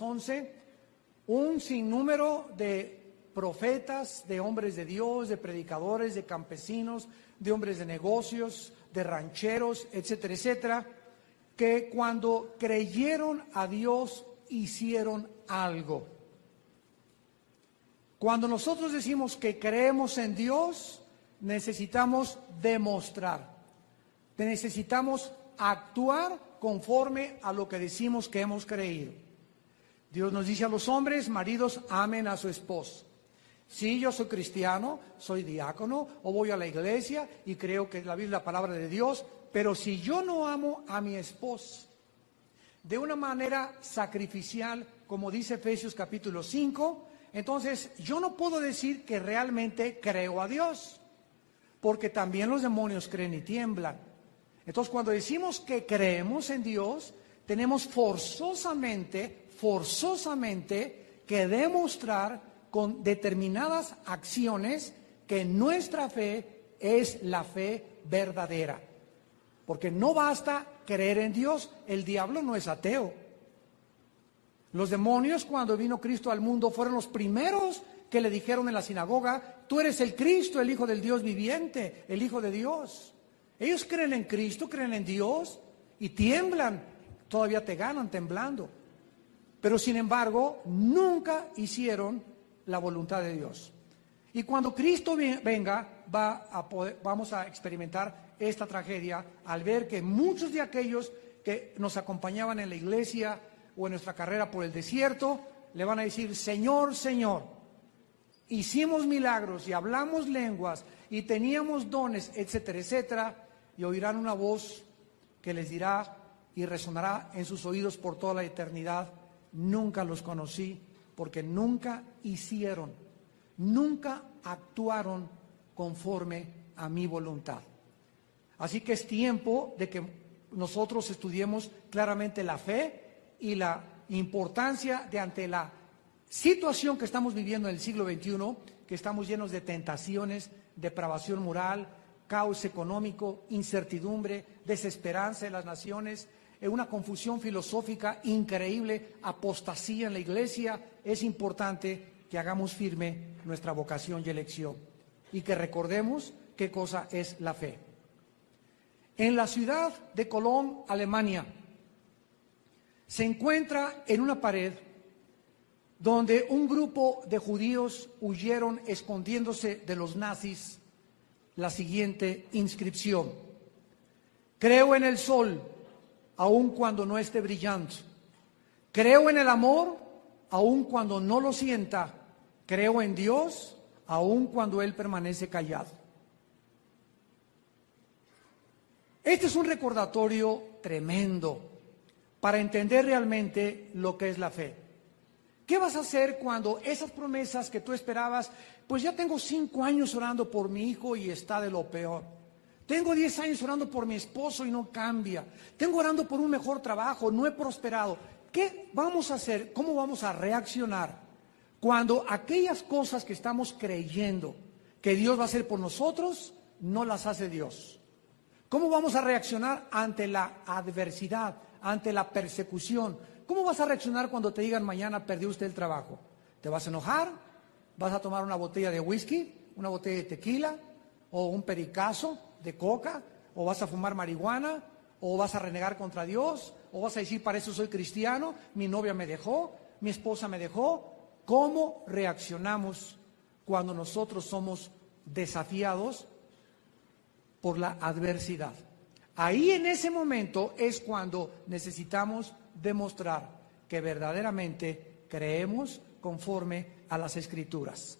11, un sinnúmero de profetas, de hombres de Dios, de predicadores, de campesinos, de hombres de negocios, de rancheros, etcétera, etcétera, que cuando creyeron a Dios hicieron algo. Cuando nosotros decimos que creemos en Dios, necesitamos demostrar, necesitamos actuar conforme a lo que decimos que hemos creído. Dios nos dice a los hombres: maridos, amen a su esposa. Sí, yo soy cristiano, soy diácono, o voy a la iglesia y creo que la Biblia es la palabra de Dios, pero si yo no amo a mi esposa de una manera sacrificial, como dice Efesios capítulo 5, entonces yo no puedo decir que realmente creo a Dios, porque también los demonios creen y tiemblan. Entonces, cuando decimos que creemos en Dios, tenemos forzosamente que demostrar con determinadas acciones que nuestra fe es la fe verdadera. Porque no basta creer en Dios, el diablo no es ateo. Los demonios, cuando vino Cristo al mundo, fueron los primeros que le dijeron en la sinagoga: tú eres el Cristo, el Hijo del Dios viviente, el Hijo de Dios. Ellos creen en Cristo, creen en Dios y tiemblan, todavía te ganan temblando. Pero sin embargo, nunca hicieron la voluntad de Dios. Y cuando Cristo venga, vamos a experimentar esta tragedia al ver que muchos de aquellos que nos acompañaban en la iglesia o en nuestra carrera por el desierto, le van a decir: Señor, Señor, hicimos milagros y hablamos lenguas y teníamos dones, etcétera, etcétera, y oirán una voz que les dirá y resonará en sus oídos por toda la eternidad: nunca los conocí, porque nunca hicieron, nunca actuaron conforme a mi voluntad. Así que es tiempo de que nosotros estudiemos claramente la fe y la importancia de, ante la situación que estamos viviendo en el siglo XXI, que estamos llenos de tentaciones, depravación moral, caos económico, incertidumbre, desesperanza en las naciones, una confusión filosófica increíble, apostasía en la iglesia. Es importante que hagamos firme nuestra vocación y elección y que recordemos qué cosa es la fe. En la ciudad de Colón, Alemania, se encuentra en una pared donde un grupo de judíos huyeron escondiéndose de los nazis la siguiente inscripción: creo en el sol, aun cuando no esté brillando. Creo en el amor, aun cuando no lo sienta. Creo en Dios, aun cuando Él permanece callado. Este es un recordatorio tremendo para entender realmente lo que es la fe. ¿Qué vas a hacer cuando esas promesas que tú esperabas? Pues ya tengo 5 años orando por mi hijo y está de lo peor. Tengo 10 años orando por mi esposo y no cambia. Tengo orando por un mejor trabajo, no he prosperado. ¿Qué vamos a hacer? ¿Cómo vamos a reaccionar cuando aquellas cosas que estamos creyendo que Dios va a hacer por nosotros, no las hace Dios? ¿Cómo vamos a reaccionar ante la adversidad, ante la persecución? ¿Cómo vas a reaccionar cuando te digan: mañana perdió usted el trabajo? ¿Te vas a enojar? ¿Vas a tomar una botella de whisky, una botella de tequila o un pericazo de coca? ¿O vas a fumar marihuana? ¿O vas a renegar contra Dios? ¿O vas a decir: para eso soy cristiano, mi novia me dejó, mi esposa me dejó? ¿Cómo reaccionamos cuando nosotros somos desafiados por la adversidad? Ahí, en ese momento, es cuando necesitamos demostrar que verdaderamente creemos conforme a las Escrituras.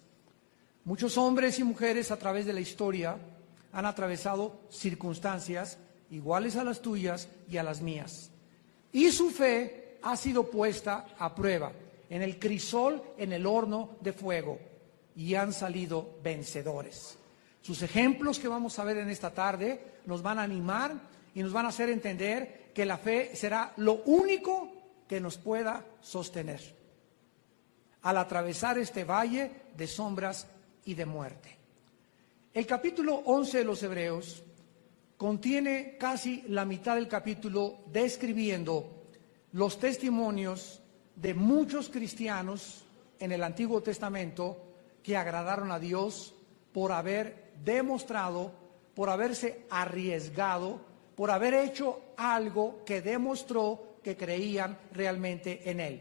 Muchos hombres y mujeres a través de la historia han atravesado circunstancias iguales a las tuyas y a las mías, y su fe ha sido puesta a prueba en el crisol, en el horno de fuego, y han salido vencedores. Sus ejemplos que vamos a ver en esta tarde nos van a animar y nos van a hacer entender que la fe será lo único que nos pueda sostener al atravesar este valle de sombras y de muerte. El capítulo 11 de los Hebreos contiene casi la mitad del capítulo describiendo los testimonios de muchos cristianos en el Antiguo Testamento que agradaron a Dios por haber demostrado, por haberse arriesgado, por haber hecho algo que demostró que creían realmente en Él.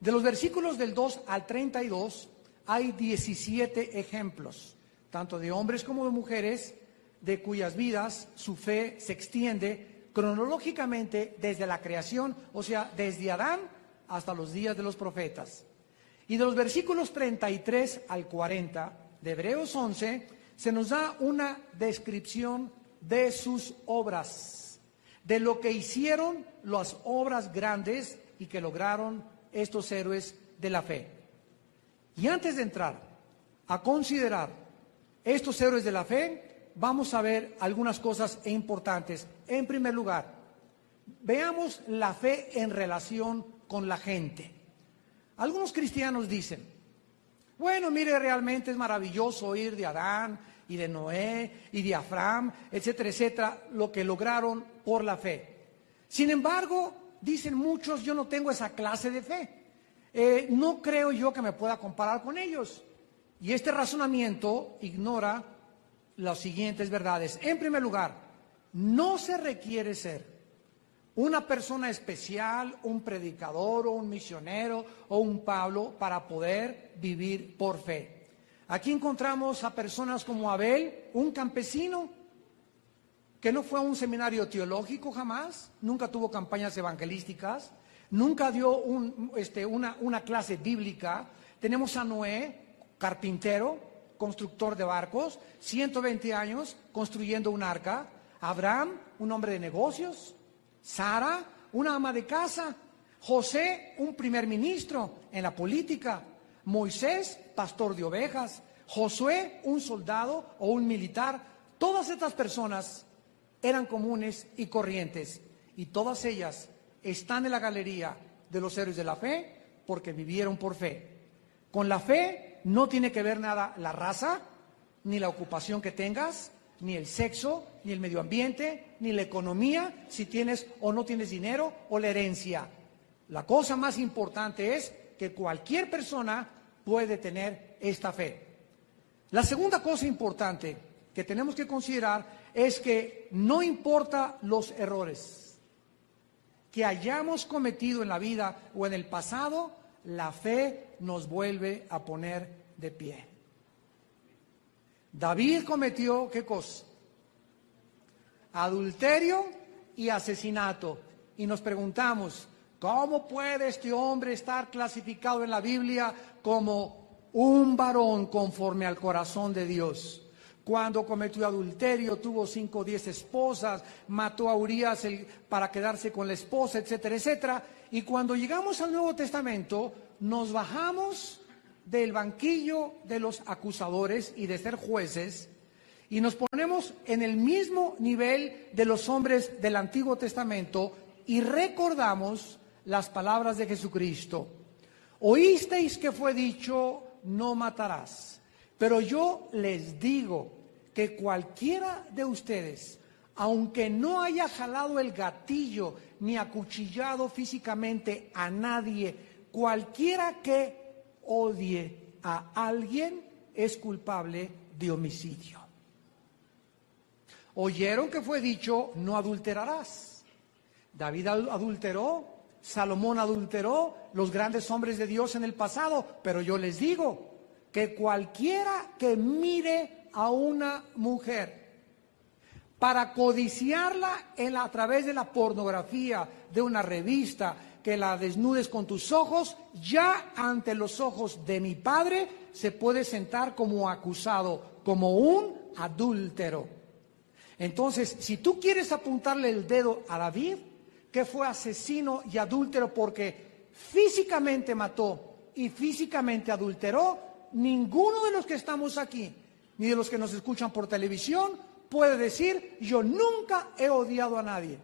De los versículos del 2 al 32 hay 17 ejemplos, tanto de hombres como de mujeres, de cuyas vidas su fe se extiende cronológicamente desde la creación, o sea, desde Adán hasta los días de los profetas. Y de los versículos 33 al 40 de Hebreos 11 se nos da una descripción de sus obras, de lo que hicieron las obras grandes y que lograron estos héroes de la fe. Y antes de entrar a considerar estos héroes de la fe, vamos a ver algunas cosas importantes. En primer lugar, veamos la fe en relación con la gente. Algunos cristianos dicen, bueno, mire, realmente es maravilloso oír de Adán y de Noé y de Abraham, etcétera, etcétera, lo que lograron por la fe. Sin embargo, dicen muchos, yo no tengo esa clase de fe. No creo yo que me pueda comparar con ellos. Y este razonamiento ignora las siguientes verdades. En primer lugar, no se requiere ser una persona especial, un predicador o un misionero o un Pablo para poder vivir por fe. Aquí encontramos a personas como Abel, un campesino que no fue a un seminario teológico jamás, nunca tuvo campañas evangelísticas, nunca dio una clase bíblica. Tenemos a Noé, carpintero, constructor de barcos, 120 años construyendo un arca. Abraham, un hombre de negocios. Sara, una ama de casa. José, un primer ministro en la política. Moisés, pastor de ovejas. Josué, un soldado o un militar. Todas estas personas eran comunes y corrientes, y todas ellas están en la galería de los héroes de la fe porque vivieron por fe. Con la fe no tiene que ver nada la raza, ni la ocupación que tengas, ni el sexo, ni el medio ambiente, ni la economía, si tienes o no tienes dinero, o la herencia. La cosa más importante es que cualquier persona puede tener esta fe. La segunda cosa importante que tenemos que considerar es que no importa los errores que hayamos cometido en la vida o en el pasado, la fe nos vuelve a poner de pie. David cometió, ¿qué cosa? Adulterio y asesinato. Y nos preguntamos, ¿cómo puede este hombre estar clasificado en la Biblia como un varón conforme al corazón de Dios? Cuando cometió adulterio, tuvo 5 o 10 esposas, mató a Urías para quedarse con la esposa, etcétera, etcétera. Y cuando llegamos al Nuevo Testamento, nos bajamos del banquillo de los acusadores y de ser jueces y nos ponemos en el mismo nivel de los hombres del Antiguo Testamento y recordamos las palabras de Jesucristo. Oísteis que fue dicho, no matarás. Pero yo les digo que cualquiera de ustedes, aunque no haya jalado el gatillo ni acuchillado físicamente a nadie, cualquiera que odie a alguien es culpable de homicidio. Oyeron que fue dicho, no adulterarás. David adulteró, Salomón adulteró, los grandes hombres de Dios en el pasado, pero yo les digo que cualquiera que mire a una mujer para codiciarla a través de la pornografía, de una revista, que la desnudes con tus ojos, ya ante los ojos de mi Padre se puede sentar como acusado, como un adúltero. Entonces, si tú quieres apuntarle el dedo a David, que fue asesino y adúltero porque físicamente mató y físicamente adulteró, ninguno de los que estamos aquí, ni de los que nos escuchan por televisión, puede decir, yo nunca he odiado a nadie.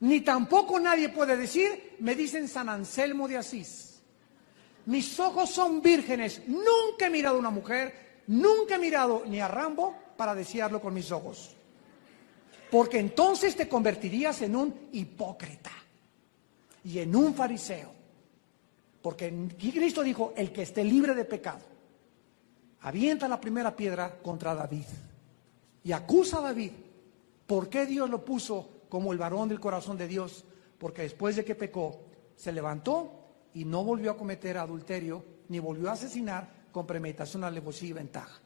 Ni tampoco nadie puede decir, me dicen San Anselmo de Asís. Mis ojos son vírgenes, nunca he mirado a una mujer, nunca he mirado ni a Rambo para desearlo con mis ojos. Porque entonces te convertirías en un hipócrita. y en un fariseo. Porque Cristo dijo, el que esté libre de pecado, avienta la primera piedra contra David. Y acusa a David. ¿Por qué Dios lo puso como el varón del corazón de Dios? Porque después de que pecó, se levantó y no volvió a cometer adulterio, ni volvió a asesinar con premeditación, alevosía y ventaja.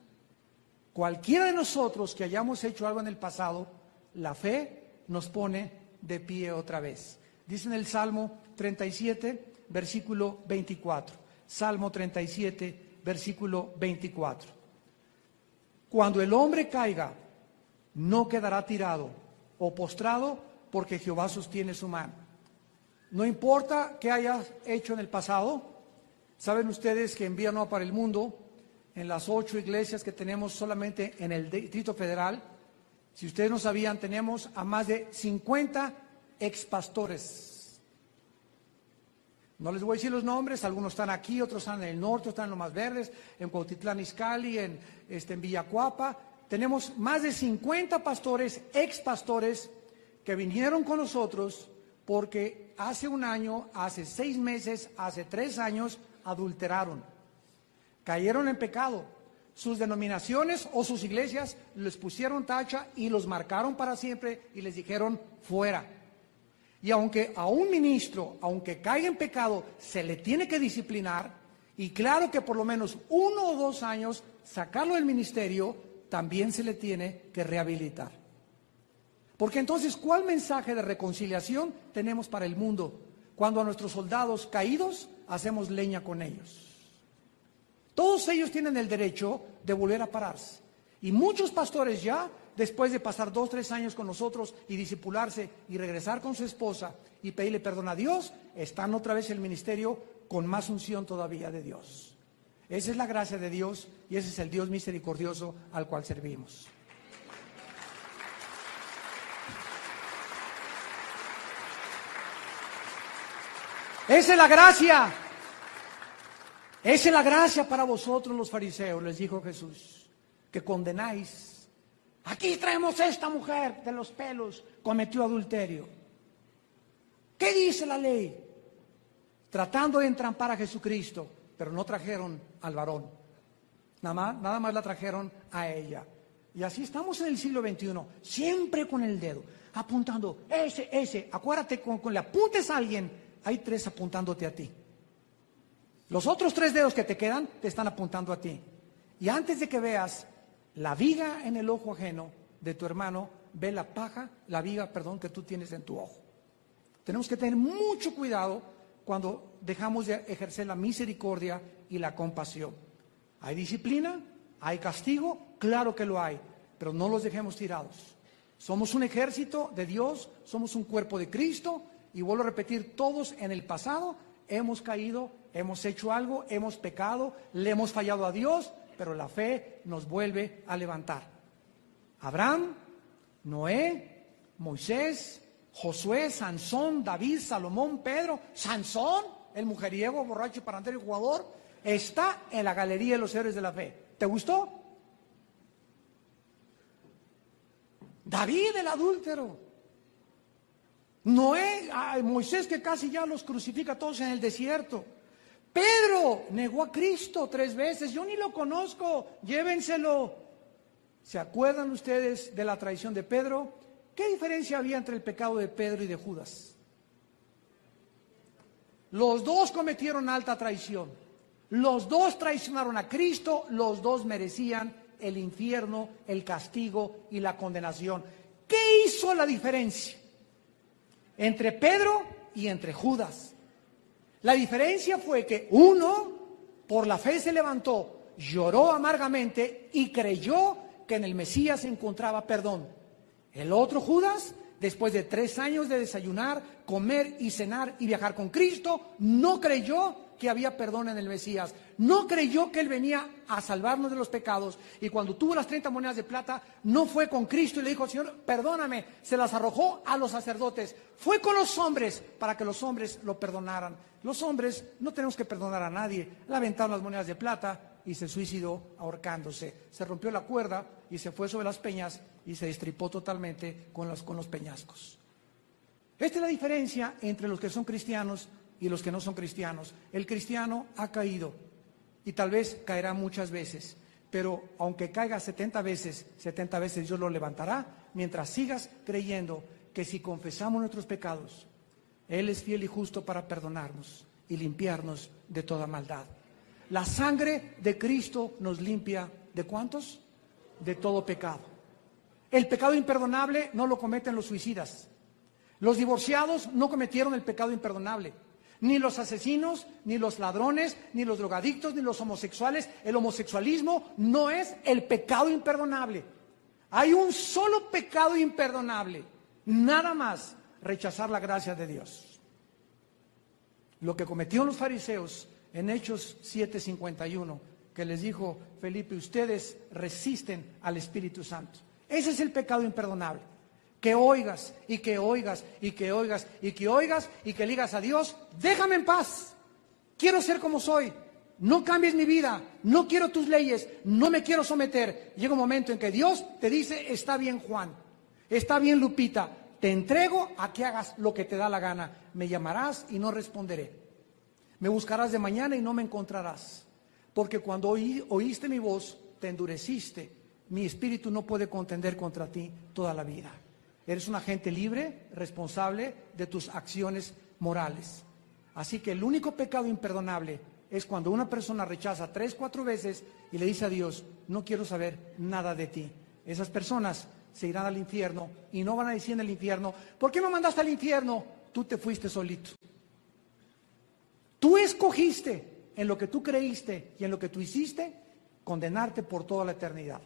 Cualquiera de nosotros que hayamos hecho algo en el pasado, la fe nos pone de pie otra vez. Dice en el Salmo 37, versículo 24. Salmo 37, versículo 24. Cuando el hombre caiga, no quedará tirado o postrado, porque Jehová sostiene su mano. No importa qué hayas hecho en el pasado. Saben ustedes que en Vía Nueva para el Mundo, en las 8 iglesias que tenemos solamente en el Distrito Federal, si ustedes no sabían, tenemos a más de 50 expastores. No les voy a decir los nombres, algunos están aquí, otros están en el norte, están en Lomas Verdes, en Cuautitlán Izcalli, en Villacuapa. Tenemos más de 50 pastores, expastores, que vinieron con nosotros porque hace un año, hace 6 meses, hace 3 años, adulteraron. Cayeron en pecado. Sus denominaciones o sus iglesias les pusieron tacha y los marcaron para siempre y les dijeron fuera. Y aunque a un ministro, aunque caiga en pecado, se le tiene que disciplinar, y claro que por lo menos 1 o 2 años sacarlo del ministerio, también se le tiene que rehabilitar. Porque entonces, ¿cuál mensaje de reconciliación tenemos para el mundo cuando a nuestros soldados caídos hacemos leña con ellos? Todos ellos tienen el derecho de volver a pararse. Y muchos pastores ya, después de pasar 2 o 3 años con nosotros y discipularse y regresar con su esposa y pedirle perdón a Dios, están otra vez en el ministerio con más unción todavía de Dios. Esa es la gracia de Dios y ese es el Dios misericordioso al cual servimos. Esa es la gracia. Esa es la gracia para vosotros los fariseos, les dijo Jesús, que condenáis. Aquí traemos esta mujer de los pelos, cometió adulterio. ¿Qué dice la ley? Tratando de entrampar a Jesucristo, pero no trajeron al varón. Nada más la trajeron a ella. Y así estamos en el siglo XXI, siempre con el dedo, apuntando, ese. Acuérdate, con le apuntes a alguien, hay 3 apuntándote a ti. Los otros 3 dedos que te quedan te están apuntando a ti. Y antes de que veas la viga en el ojo ajeno de tu hermano, ve la viga que tú tienes en tu ojo. Tenemos que tener mucho cuidado cuando dejamos de ejercer la misericordia y la compasión. ¿Hay disciplina? ¿Hay castigo? Claro que lo hay, pero no los dejemos tirados. Somos un ejército de Dios, somos un cuerpo de Cristo, y vuelvo a repetir, todos en el pasado hemos caído, hemos hecho algo, hemos pecado, le hemos fallado a Dios, pero la fe nos vuelve a levantar. Abraham, Noé, Moisés, Josué, Sansón, David, Salomón, Pedro, Sansón, el mujeriego, borracho, parrandero y jugador, está en la galería de los héroes de la fe. ¿Te gustó? David, el adúltero. Noé, Moisés, que casi ya los crucifica a todos en el desierto. Pedro negó a Cristo 3 veces. Yo ni lo conozco, llévenselo. ¿Se acuerdan ustedes de la traición de Pedro? ¿Qué diferencia había entre el pecado de Pedro y de Judas? Los 2 cometieron alta traición. Los 2 traicionaron a Cristo. Los 2 merecían el infierno, el castigo y la condenación. ¿Qué hizo la diferencia entre Pedro y entre Judas? La diferencia fue que uno, por la fe se levantó, lloró amargamente y creyó que en el Mesías se encontraba perdón. El otro, Judas, después de 3 años de desayunar, comer y cenar y viajar con Cristo, no creyó que había perdón en el Mesías. No creyó que Él venía a salvarnos de los pecados. Y cuando tuvo las 30 monedas de plata, no fue con Cristo y le dijo, Señor, perdóname. Se las arrojó a los sacerdotes. Fue con los hombres para que los hombres lo perdonaran. Los hombres no tenemos que perdonar a nadie. Le aventaron las monedas de plata y se suicidó ahorcándose. Se rompió la cuerda y se fue sobre las peñas y se destripó totalmente con los peñascos. Esta es la diferencia entre los que son cristianos y los que no son cristianos. El cristiano ha caído y tal vez caerá muchas veces, pero aunque caiga 70 veces Dios lo levantará, mientras sigas creyendo que si confesamos nuestros pecados, Él es fiel y justo para perdonarnos y limpiarnos de toda maldad. La sangre de Cristo nos limpia ¿de cuántos? De todo pecado. El pecado imperdonable no lo cometen los suicidas. Los divorciados no cometieron el pecado imperdonable. Ni los asesinos, ni los ladrones, ni los drogadictos, ni los homosexuales. El homosexualismo no es el pecado imperdonable. Hay un solo pecado imperdonable. Nada más, rechazar la gracia de Dios. Lo que cometieron los fariseos en Hechos 7:51, que les dijo Felipe, ustedes resisten al Espíritu Santo. Ese es el pecado imperdonable. Que oigas, y que oigas, y que oigas, y que oigas, y que le digas a Dios, déjame en paz, quiero ser como soy, no cambies mi vida, no quiero tus leyes, no me quiero someter. Llega un momento en que Dios te dice, está bien Juan, está bien Lupita, te entrego a que hagas lo que te da la gana, me llamarás y no responderé, me buscarás de mañana y no me encontrarás, porque cuando oíste mi voz, te endureciste, mi espíritu no puede contender contra ti toda la vida. Eres un agente libre, responsable de tus acciones morales. Así que el único pecado imperdonable es cuando una persona rechaza 3, 4 veces y le dice a Dios, no quiero saber nada de ti. Esas personas se irán al infierno y no van a decir en el infierno, ¿por qué me mandaste al infierno? Tú te fuiste solito. Tú escogiste en lo que tú creíste y en lo que tú hiciste, condenarte por toda la eternidad.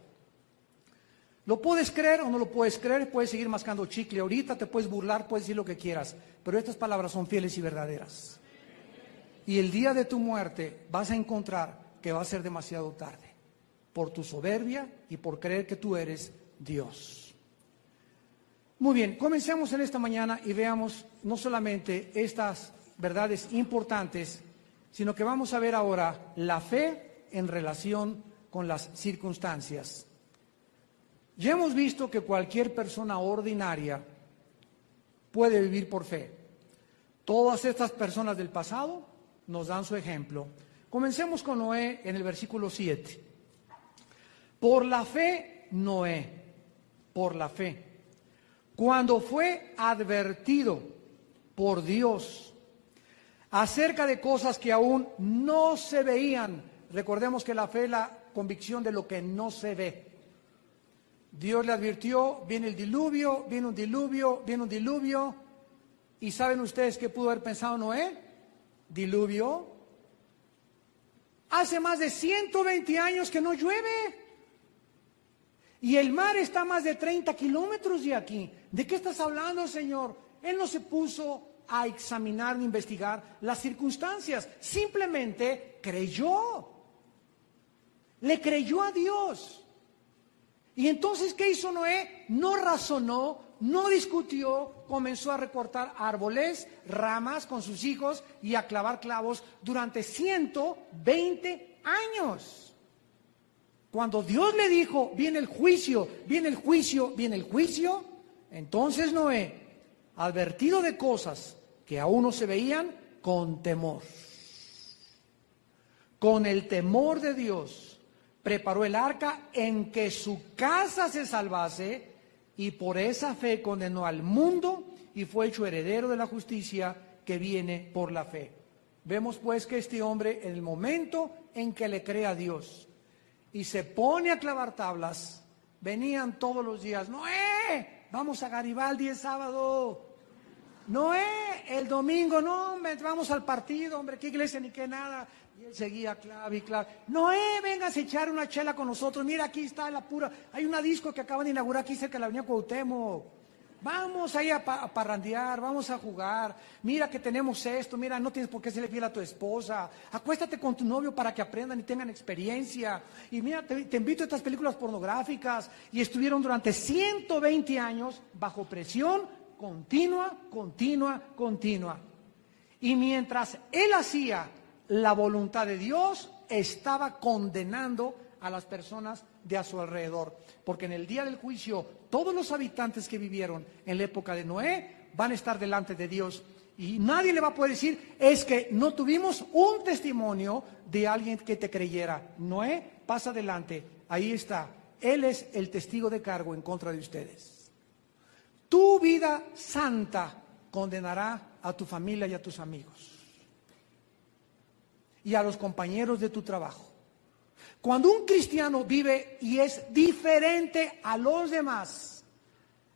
¿Lo puedes creer o no lo puedes creer? Puedes seguir mascando chicle ahorita, te puedes burlar, puedes decir lo que quieras, pero estas palabras son fieles y verdaderas. Y el día de tu muerte vas a encontrar que va a ser demasiado tarde, por tu soberbia y por creer que tú eres Dios. Muy bien, comencemos en esta mañana y veamos no solamente estas verdades importantes, sino que vamos a ver ahora la fe en relación con las circunstancias. Ya hemos visto que cualquier persona ordinaria puede vivir por fe. Todas estas personas del pasado nos dan su ejemplo. Comencemos con Noé en el versículo 7. Por la fe, Noé, por la fe, cuando fue advertido por Dios acerca de cosas que aún no se veían. Recordemos que la fe es la convicción de lo que no se ve. Dios le advirtió, viene el diluvio, viene un diluvio, viene un diluvio. ¿Y saben ustedes qué pudo haber pensado Noé? Diluvio. Hace más de 120 años que no llueve. Y el mar está a más de 30 kilómetros de aquí. ¿De qué estás hablando, Señor? Él no se puso a examinar ni investigar las circunstancias. Simplemente creyó. Le creyó a Dios. Y entonces, ¿qué hizo Noé? No razonó, no discutió, comenzó a recortar árboles, ramas con sus hijos y a clavar clavos durante 120 años. Cuando Dios le dijo, viene el juicio, viene el juicio, viene el juicio, entonces Noé, advertido de cosas que aún no se veían, con temor, con el temor de Dios, preparó el arca en que su casa se salvase y por esa fe condenó al mundo y fue hecho heredero de la justicia que viene por la fe. Vemos pues que este hombre, en el momento en que le cree a Dios y se pone a clavar tablas, venían todos los días, Noé, vamos a Garibaldi el sábado, Noé, el domingo, no, hombre, vamos al partido, hombre, qué iglesia ni qué nada. Y él seguía clave y clave. Noé, vengas a echar una chela con nosotros. Mira, aquí está la pura. Hay una disco que acaban de inaugurar aquí cerca de la avenida Cuauhtémoc. Vamos ahí a parrandear, vamos a jugar. Mira que tenemos esto, mira, no tienes por qué serle fiel a tu esposa. Acuéstate con tu novio para que aprendan y tengan experiencia. Y mira, te invito a estas películas pornográficas. Y estuvieron durante 120 años bajo presión continua. Y mientras él hacía la voluntad de Dios, estaba condenando a las personas de a su alrededor. Porque en el día del juicio, todos los habitantes que vivieron en la época de Noé van a estar delante de Dios. Y nadie le va a poder decir, es que no tuvimos un testimonio de alguien que te creyera. Noé, pasa adelante, ahí está. Él es el testigo de cargo en contra de ustedes. Tu vida santa condenará a tu familia y a tus amigos. Y a los compañeros de tu trabajo. Cuando un cristiano vive y es diferente a los demás,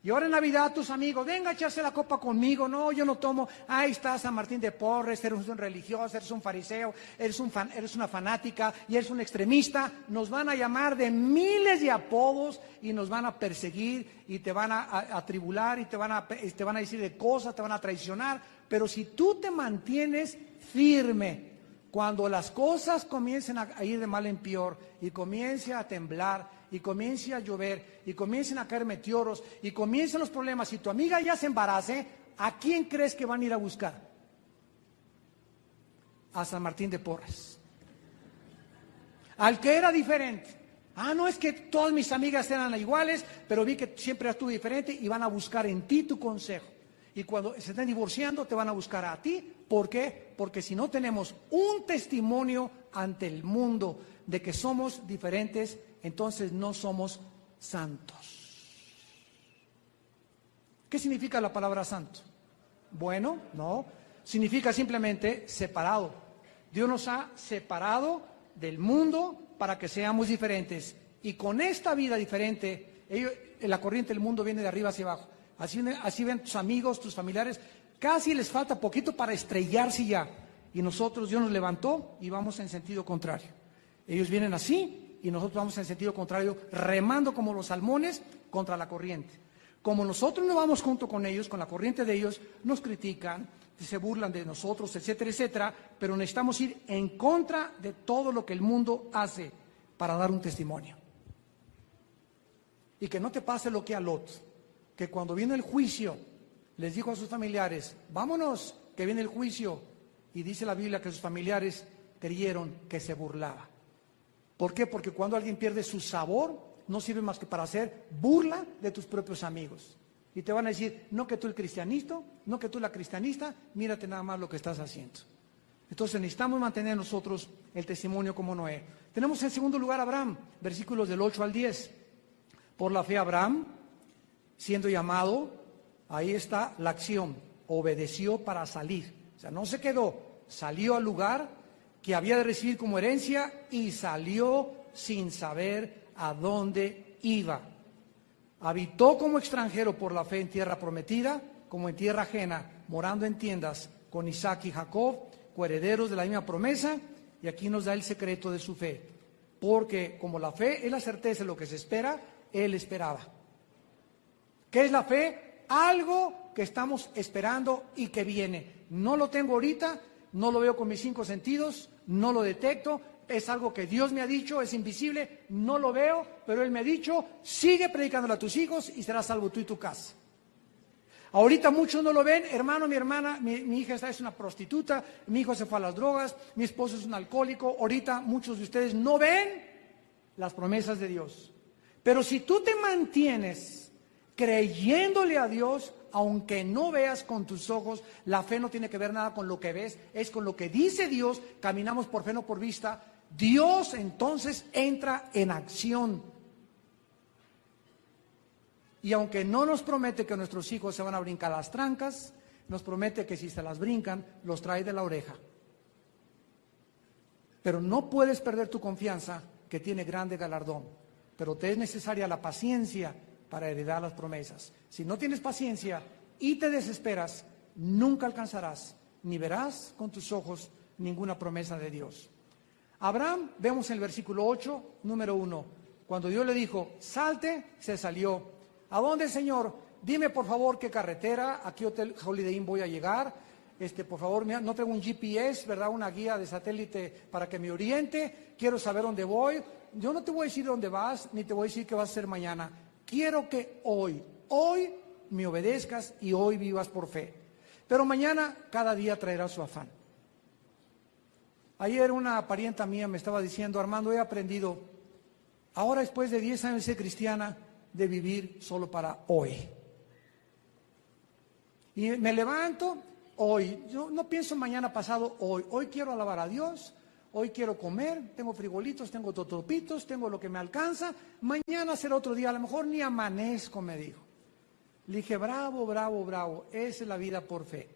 y ahora en Navidad tus amigos, venga a echarse la copa conmigo, no, yo no tomo, ahí está San Martín de Porres, eres un religioso, eres un fariseo, eres una fanática y eres un extremista, nos van a llamar de miles de apodos y nos van a perseguir y te van a atribular y te van a decir de cosas, te van a traicionar, pero si tú te mantienes firme, cuando las cosas comiencen a ir de mal en peor y comience a temblar y comience a llover y comiencen a caer meteoros y comiencen los problemas y tu amiga ya se embarace, ¿a quién crees que van a ir a buscar? A San Martín de Porres. Al que era diferente. Ah, no, es que todas mis amigas eran iguales, pero vi que siempre estuvo diferente y van a buscar en ti tu consejo. Y cuando se estén divorciando, te van a buscar a ti. ¿Por qué? Porque si no tenemos un testimonio ante el mundo de que somos diferentes, entonces no somos santos. ¿Qué significa la palabra santo? Bueno, no. Significa simplemente separado. Dios nos ha separado del mundo para que seamos diferentes. Y con esta vida diferente, la corriente del mundo viene de arriba hacia abajo. Así ven tus amigos, tus familiares, casi les falta poquito para estrellarse ya. Y nosotros, Dios nos levantó y vamos en sentido contrario. Ellos vienen así y nosotros vamos en sentido contrario, remando como los salmones contra la corriente. Como nosotros no vamos junto con ellos, con la corriente de ellos, nos critican, se burlan de nosotros, etcétera, etcétera, pero necesitamos ir en contra de todo lo que el mundo hace para dar un testimonio. Y que no te pase lo que a Lot, que cuando vino el juicio, les dijo a sus familiares, vámonos, que viene el juicio. Y dice la Biblia que sus familiares creyeron que se burlaba. ¿Por qué? Porque cuando alguien pierde su sabor, no sirve más que para hacer burla de tus propios amigos. Y te van a decir, no que tú el cristianito, no que tú la cristianista, mírate nada más lo que estás haciendo. Entonces necesitamos mantener nosotros el testimonio como Noé. Tenemos en segundo lugar a Abraham, versículos del 8 al 10. Por la fe Abraham, siendo llamado, ahí está la acción, obedeció para salir. O sea, no se quedó, salió al lugar que había de recibir como herencia y salió sin saber a dónde iba. Habitó como extranjero por la fe en tierra prometida, como en tierra ajena, morando en tiendas con Isaac y Jacob, coherederos de la misma promesa, y aquí nos da el secreto de su fe. Porque como la fe es la certeza de lo que se espera, él esperaba. ¿Qué es la fe? Algo que estamos esperando y que viene. No lo tengo ahorita, no lo veo con mis 5 sentidos, no lo detecto, es algo que Dios me ha dicho, es invisible, no lo veo, pero Él me ha dicho, sigue predicándolo a tus hijos y serás salvo tú y tu casa. Ahorita muchos no lo ven, hermano, mi hermana, mi hija es una prostituta, mi hijo se fue a las drogas, mi esposo es un alcohólico, ahorita muchos de ustedes no ven las promesas de Dios. Pero si tú te mantienes creyéndole a Dios, aunque no veas con tus ojos, la fe no tiene que ver nada con lo que ves, es con lo que dice Dios, caminamos por fe no por vista, Dios entonces entra en acción. Y aunque no nos promete que nuestros hijos se van a brincar las trancas, nos promete que si se las brincan, los trae de la oreja. Pero no puedes perder tu confianza, que tiene grande galardón, pero te es necesaria la paciencia para heredar las promesas. Si no tienes paciencia y te desesperas, nunca alcanzarás, ni verás con tus ojos ninguna promesa de Dios. Abraham, vemos en el versículo 8, número 1, cuando Dios le dijo, salte, se salió. ¿A dónde, Señor? Dime por favor qué carretera, a qué hotel Holiday Inn voy a llegar. Por favor, no tengo un GPS, ¿verdad? Una guía de satélite para que me oriente. Quiero saber dónde voy. Yo no te voy a decir dónde vas, ni te voy a decir qué vas a hacer mañana. Quiero que hoy me obedezcas y hoy vivas por fe. Pero mañana cada día traerá su afán. Ayer una parienta mía me estaba diciendo, Armando, he aprendido, ahora después de 10 años de ser cristiana, de vivir solo para hoy. Y me levanto hoy, yo no pienso mañana pasado, hoy quiero alabar a Dios, hoy quiero comer, tengo frijolitos, tengo totopitos, tengo lo que me alcanza, mañana será otro día, a lo mejor ni amanezco, me dijo. Le dije, bravo, bravo, bravo, esa es la vida por fe.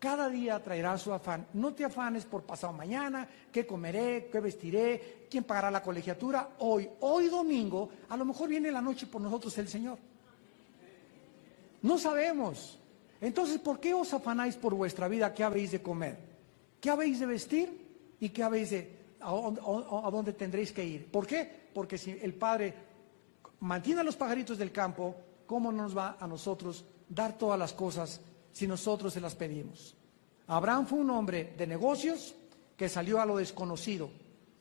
Cada día traerá su afán. No te afanes por pasado mañana, qué comeré, qué vestiré, quién pagará la colegiatura. Hoy domingo, a lo mejor viene la noche por nosotros el Señor. No sabemos. Entonces, ¿por qué os afanáis por vuestra vida? ¿Qué habéis de comer? ¿Qué habéis de vestir? ¿Y qué habéis a dónde tendréis que ir? ¿Por qué? Porque si el Padre mantiene a los pajaritos del campo, ¿cómo nos va a nosotros dar todas las cosas si nosotros se las pedimos? Abraham fue un hombre de negocios que salió a lo desconocido.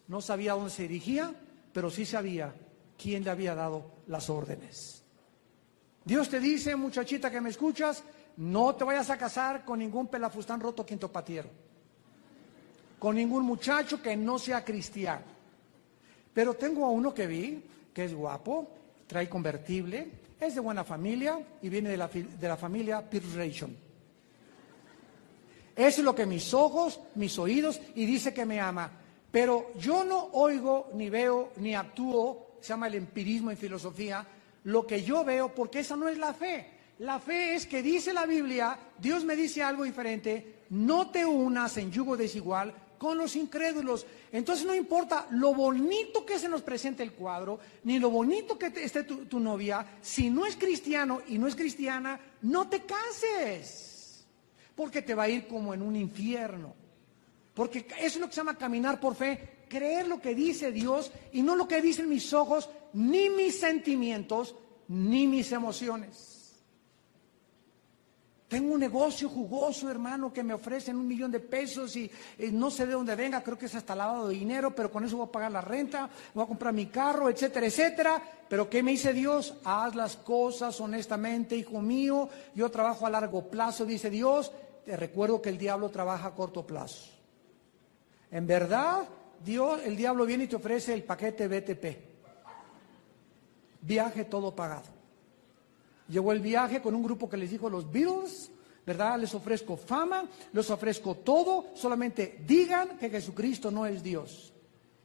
No sabía a dónde se dirigía, pero sí sabía quién le había dado las órdenes. Dios te dice, muchachita que me escuchas, no te vayas a casar con ningún pelafustán roto quinto patiero, con ningún muchacho que no sea cristiano. Pero tengo a uno que vi, que es guapo, trae convertible, es de buena familia y viene de la familia Pirration. Eso es lo que mis ojos, mis oídos, y dice que me ama. Pero yo no oigo, ni veo, ni actúo, se llama el empirismo en filosofía, lo que yo veo, porque esa no es la fe. La fe es que dice la Biblia, Dios me dice algo diferente, no te unas en yugo desigual con los incrédulos. Entonces no importa lo bonito que se nos presente el cuadro, ni lo bonito que esté tu novia, si no es cristiano y no es cristiana, no te cases, porque te va a ir como en un infierno. Porque eso es lo que se llama caminar por fe, creer lo que dice Dios y no lo que dicen mis ojos, ni mis sentimientos, ni mis emociones. Tengo un negocio jugoso, hermano, que me ofrecen $1,000,000 de pesos y no sé de dónde venga, creo que es hasta lavado de dinero, pero con eso voy a pagar la renta, voy a comprar mi carro, etcétera, etcétera. Pero ¿qué me dice Dios? Haz las cosas honestamente, hijo mío, yo trabajo a largo plazo, dice Dios. Te recuerdo que el diablo trabaja a corto plazo. En verdad, el diablo viene y te ofrece el paquete BTP. Viaje todo pagado. Llegó el viaje con un grupo que les dijo los Beatles, ¿verdad? Les ofrezco fama, les ofrezco todo, solamente digan que Jesucristo no es Dios.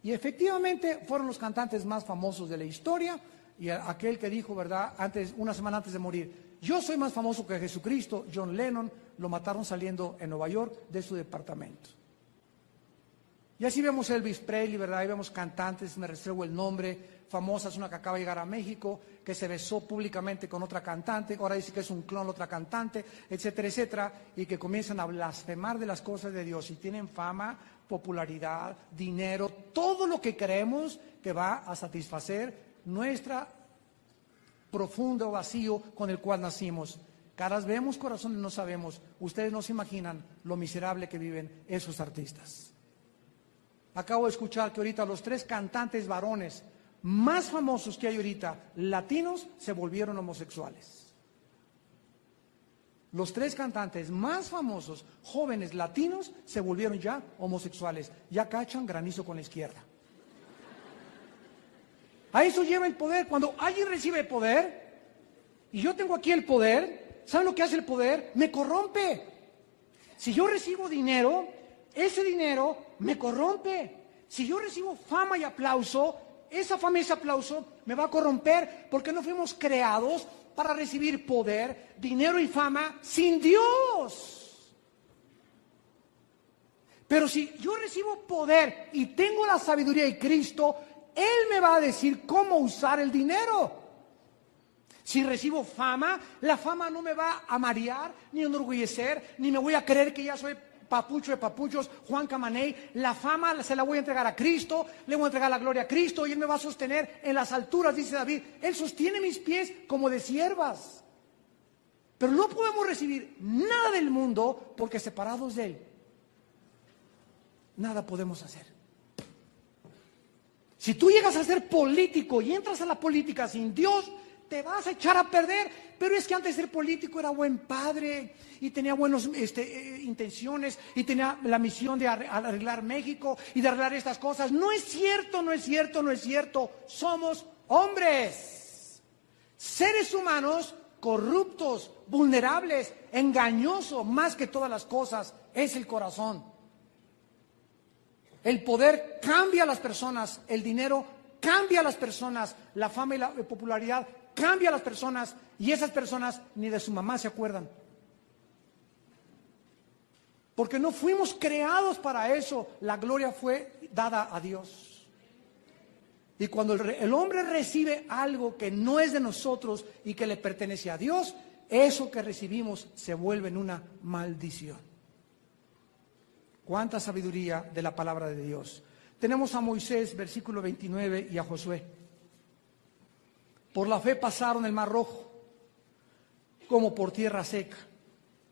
Y efectivamente fueron los cantantes más famosos de la historia, y aquel que dijo, ¿verdad? Una semana antes de morir, yo soy más famoso que Jesucristo, John Lennon, lo mataron saliendo en Nueva York de su departamento. Y así vemos Elvis Presley, ¿verdad? Ahí vemos cantantes, me reservo el nombre, famosas, una que acaba de llegar a México, que se besó públicamente con otra cantante, ahora dice que es un clon de otra cantante, etcétera, etcétera, y que comienzan a blasfemar de las cosas de Dios y tienen fama, popularidad, dinero, todo lo que creemos que va a satisfacer nuestro profundo vacío con el cual nacimos. Caras vemos, corazones no sabemos. Ustedes no se imaginan lo miserable que viven esos artistas. Acabo de escuchar que ahorita los 3 cantantes varones más famosos que hay ahorita, latinos, se volvieron homosexuales. Los 3 cantantes más famosos, jóvenes latinos, se volvieron ya homosexuales. Ya cachan granizo con la izquierda. A eso lleva el poder. Cuando alguien recibe poder, y yo tengo aquí el poder, ¿saben lo que hace el poder? Me corrompe. Si yo recibo dinero, ese dinero me corrompe. Si yo recibo fama y aplauso, esa fama y ese aplauso me va a corromper, porque no fuimos creados para recibir poder, dinero y fama sin Dios. Pero si yo recibo poder y tengo la sabiduría de Cristo, Él me va a decir cómo usar el dinero. Si recibo fama, la fama no me va a marear, ni enorgullecer, ni me voy a creer que ya soy papucho de papuchos, Juan Camaney. La fama se la voy a entregar a Cristo, le voy a entregar la gloria a Cristo y Él me va a sostener en las alturas, dice David. Él sostiene mis pies como de siervas. Pero no podemos recibir nada del mundo porque separados de Él, nada podemos hacer. Si tú llegas a ser político y entras a la política sin Dios, te vas a echar a perder. Pero es que antes de ser político era buen padre y tenía buenas intenciones y tenía la misión de arreglar México y de arreglar estas cosas. No es cierto, no es cierto, no es cierto. Somos hombres, seres humanos corruptos, vulnerables, engañoso, más que todas las cosas, es el corazón. El poder cambia a las personas, el dinero cambia a las personas, la fama y la popularidad cambia a las personas, y esas personas ni de su mamá se acuerdan. Porque no fuimos creados para eso, la gloria fue dada a Dios. Y cuando el hombre recibe algo que no es de nosotros y que le pertenece a Dios, eso que recibimos se vuelve en una maldición. Cuánta sabiduría de la palabra de Dios. Tenemos a Moisés, versículo 29, y a Josué. Por la fe pasaron el mar Rojo, como por tierra seca.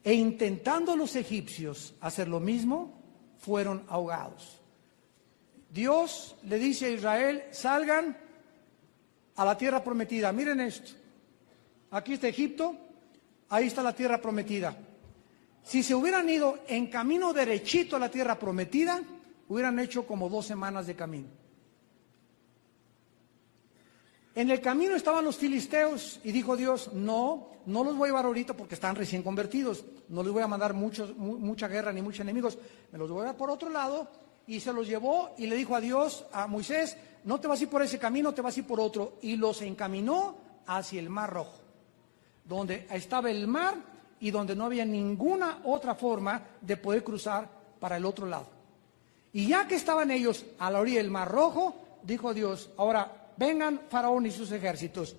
E intentando los egipcios hacer lo mismo, fueron ahogados. Dios le dice a Israel, salgan a la tierra prometida. Miren esto. Aquí está Egipto, ahí está la tierra prometida. Si se hubieran ido en camino derechito a la tierra prometida, hubieran hecho como 2 semanas de camino. En el camino estaban los filisteos y dijo Dios, no los voy a llevar ahorita porque están recién convertidos. No les voy a mandar mucha guerra ni muchos enemigos. Me los voy a llevar por otro lado. Y se los llevó y le dijo a Dios, a Moisés, no te vas a ir por ese camino, te vas a ir por otro. Y los encaminó hacia el Mar Rojo, donde estaba el mar y donde no había ninguna otra forma de poder cruzar para el otro lado. Y ya que estaban ellos a la orilla del Mar Rojo, dijo Dios, ahora vengan Faraón y sus ejércitos.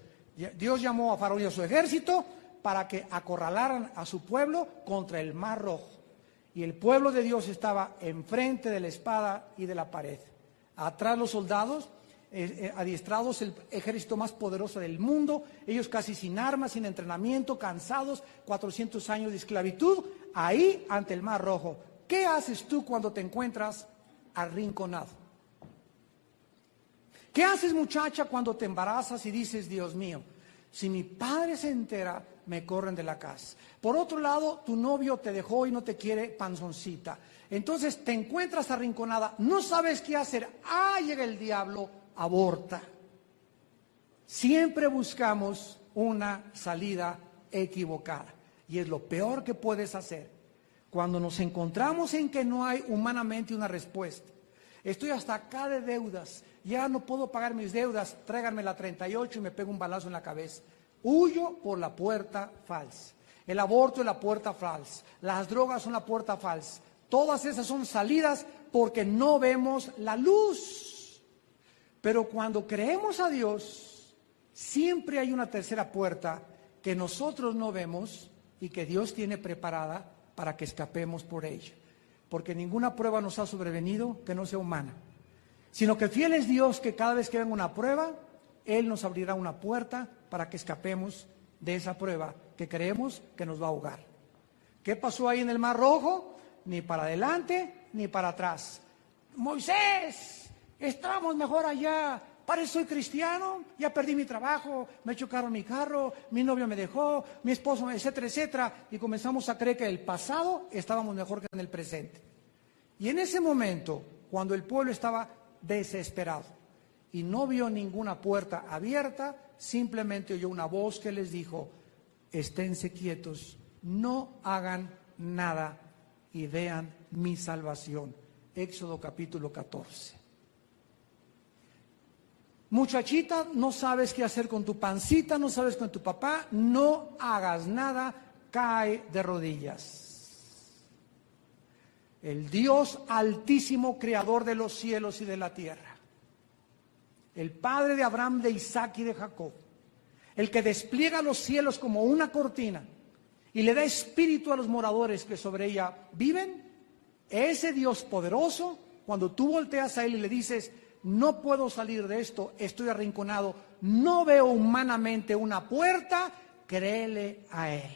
Dios llamó a Faraón y a su ejército para que acorralaran a su pueblo contra el Mar Rojo. Y el pueblo de Dios estaba enfrente de la espada y de la pared. Atrás los soldados, adiestrados, el ejército más poderoso del mundo, ellos casi sin armas, sin entrenamiento, cansados, 400 años de esclavitud, ahí ante el Mar Rojo. ¿Qué haces tú cuando te encuentras arrinconado? ¿Qué haces, muchacha, cuando te embarazas y dices, Dios mío, si mi padre se entera, me corren de la casa? Por otro lado, tu novio te dejó y no te quiere, panzoncita. Entonces te encuentras arrinconada, no sabes qué hacer. Llega el diablo, aborta. Siempre buscamos una salida equivocada. Y es lo peor que puedes hacer. Cuando nos encontramos en que no hay humanamente una respuesta. Estoy hasta acá de deudas, ya no puedo pagar mis deudas, tráiganme la 38 y me pego un balazo en la cabeza. Huyo por la puerta falsa. El aborto es la puerta falsa. Las drogas son la puerta falsa. Todas esas son salidas porque no vemos la luz. Pero cuando creemos a Dios, siempre hay una tercera puerta que nosotros no vemos y que Dios tiene preparada para que escapemos por ella. Porque ninguna prueba nos ha sobrevenido que no sea humana. Sino que fiel es Dios que cada vez que venga una prueba, Él nos abrirá una puerta para que escapemos de esa prueba que creemos que nos va a ahogar. ¿Qué pasó ahí en el Mar Rojo? Ni para adelante ni para atrás. Moisés, estábamos mejor allá. Parece soy cristiano, ya perdí mi trabajo, me chocaron mi carro, mi novio me dejó, mi esposo, etcétera, etcétera. Y comenzamos a creer que en el pasado estábamos mejor que en el presente. Y en ese momento, cuando el pueblo estaba desesperado y no vio ninguna puerta abierta, simplemente oyó una voz que les dijo, esténse quietos, no hagan nada y vean mi salvación. Éxodo capítulo 14. Muchachita, no sabes qué hacer con tu pancita, no sabes con tu papá, no hagas nada, cae de rodillas. El Dios altísimo, creador de los cielos y de la tierra, el Padre de Abraham, de Isaac y de Jacob, el que despliega los cielos como una cortina y le da espíritu a los moradores que sobre ella viven, ese Dios poderoso, cuando tú volteas a Él y le dices, no puedo salir de esto, estoy arrinconado, no veo humanamente una puerta, créele a Él.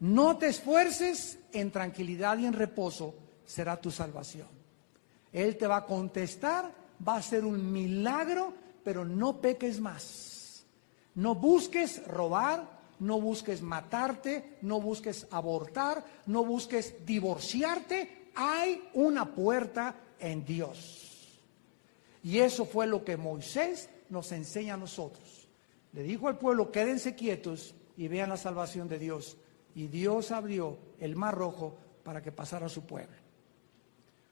No te esfuerces, en tranquilidad y en reposo será tu salvación. Él te va a contestar, va a ser un milagro, pero no peques más. No busques robar, no busques matarte, no busques abortar, no busques divorciarte. Hay una puerta en Dios. Y eso fue lo que Moisés nos enseña a nosotros. le dijo al pueblo, quédense quietos y vean la salvación de Dios. Y Dios abrió el Mar Rojo para que pasara su pueblo.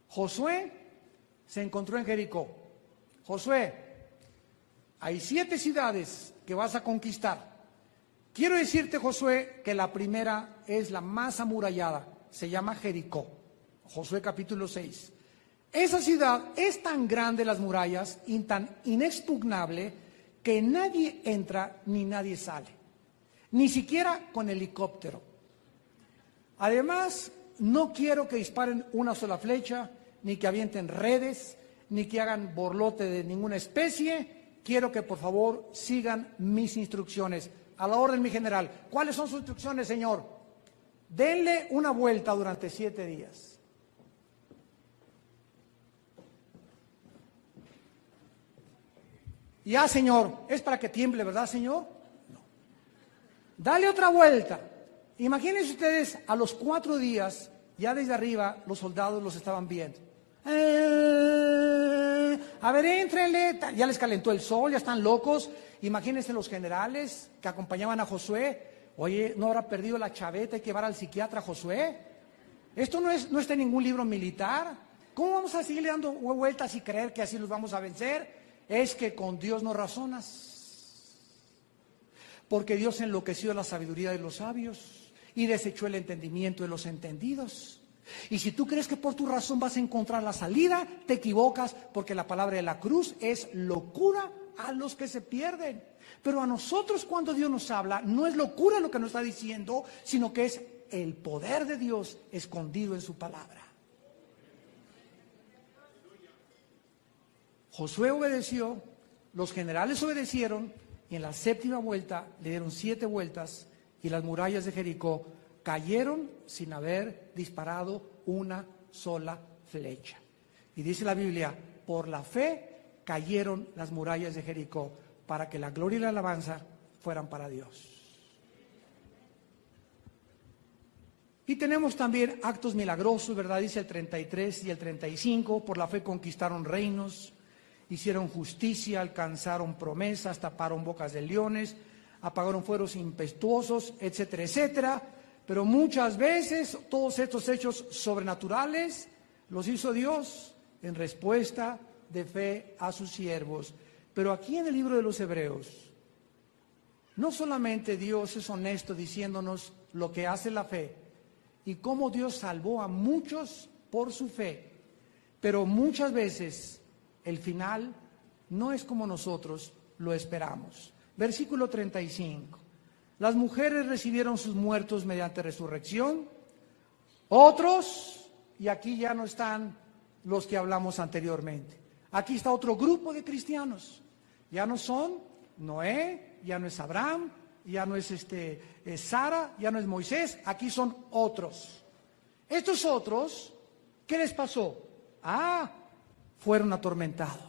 Josué se encontró en Jericó. Josué, hay 7 ciudades que vas a conquistar. Quiero decirte, Josué, que la primera es la más amurallada, se llama Jericó. Josué capítulo 6. Esa ciudad es tan grande, las murallas, y tan inexpugnable, que nadie entra ni nadie sale, ni siquiera con helicóptero. Además, no quiero que disparen una sola flecha, ni que avienten redes, ni que hagan borlote de ninguna especie. Quiero que por favor sigan mis instrucciones. A la orden, mi general. ¿Cuáles son sus instrucciones, señor? Denle una vuelta durante 7 días. Ya, señor, es para que tiemble, ¿verdad, señor? No. Dale otra vuelta. Imagínense ustedes, a los 4 días, ya desde arriba, los soldados los estaban viendo. A ver, éntrenle. Ya les calentó el sol, ya están locos. Imagínense los generales que acompañaban a Josué. Oye, ¿no habrá perdido la chaveta? Hay que llevar al psiquiatra a Josué. Esto no está en ningún libro militar. ¿Cómo vamos a seguirle dando vueltas y creer que así los vamos a vencer? Es que con Dios no razonas. Porque Dios enloqueció la sabiduría de los sabios y desechó el entendimiento de los entendidos. Y si tú crees que por tu razón vas a encontrar la salida, te equivocas, porque la palabra de la cruz es locura a los que se pierden. Pero a nosotros, cuando Dios nos habla, no es locura lo que nos está diciendo, sino que es el poder de Dios escondido en su palabra. Josué obedeció, los generales obedecieron, y en la 7ª vuelta le dieron 7 vueltas y las murallas de Jericó cayeron sin haber disparado una sola flecha. Y dice la Biblia, por la fe cayeron las murallas de Jericó, para que la gloria y la alabanza fueran para Dios. Y tenemos también actos milagrosos, ¿verdad? Dice el 33 y el 35, por la fe conquistaron reinos, hicieron justicia, alcanzaron promesas, taparon bocas de leones, apagaron fuegos impetuosos, etcétera, etcétera. Pero muchas veces todos estos hechos sobrenaturales los hizo Dios en respuesta de fe a sus siervos. Pero aquí en el libro de los Hebreos, no solamente Dios es honesto diciéndonos lo que hace la fe y cómo Dios salvó a muchos por su fe, pero muchas veces el final no es como nosotros lo esperamos. Versículo 35. Las mujeres recibieron sus muertos mediante resurrección. Otros, y aquí ya no están los que hablamos anteriormente. Aquí está otro grupo de cristianos. Ya no son Noé, ya no es Abraham, ya no es Sara, ya no es Moisés. Aquí son otros. Estos otros, ¿qué les pasó? Fueron atormentados,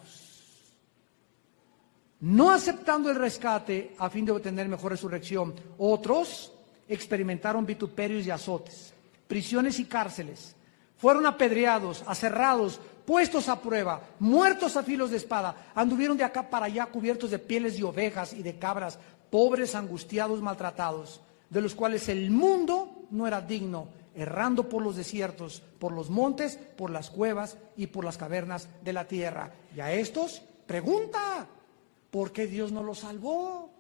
no aceptando el rescate a fin de obtener mejor resurrección. Otros experimentaron vituperios y azotes, prisiones y cárceles. Fueron apedreados, aserrados, puestos a prueba, muertos a filos de espada. Anduvieron de acá para allá cubiertos de pieles de ovejas y de cabras, pobres, angustiados, maltratados, de los cuales el mundo no era digno, errando por los desiertos, por los montes, por las cuevas y por las cavernas de la tierra. Y a estos, pregunta, ¿por qué Dios no los salvó?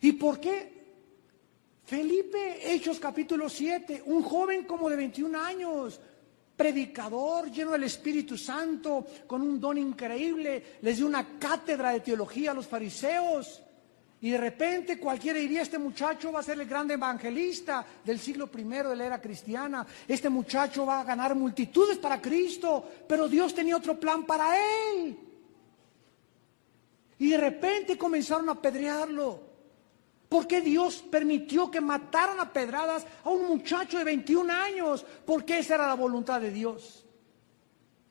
¿Y por qué? Felipe, Hechos capítulo 7, un joven como de 21 años, predicador, lleno del Espíritu Santo, con un don increíble, les dio una cátedra de teología a los fariseos. Y de repente cualquiera diría, este muchacho va a ser el gran evangelista del siglo I de la era cristiana. Este muchacho va a ganar multitudes para Cristo, pero Dios tenía otro plan para él. Y de repente comenzaron a apedrearlo. ¿Por qué Dios permitió que mataran a pedradas a un muchacho de 21 años? Porque esa era la voluntad de Dios.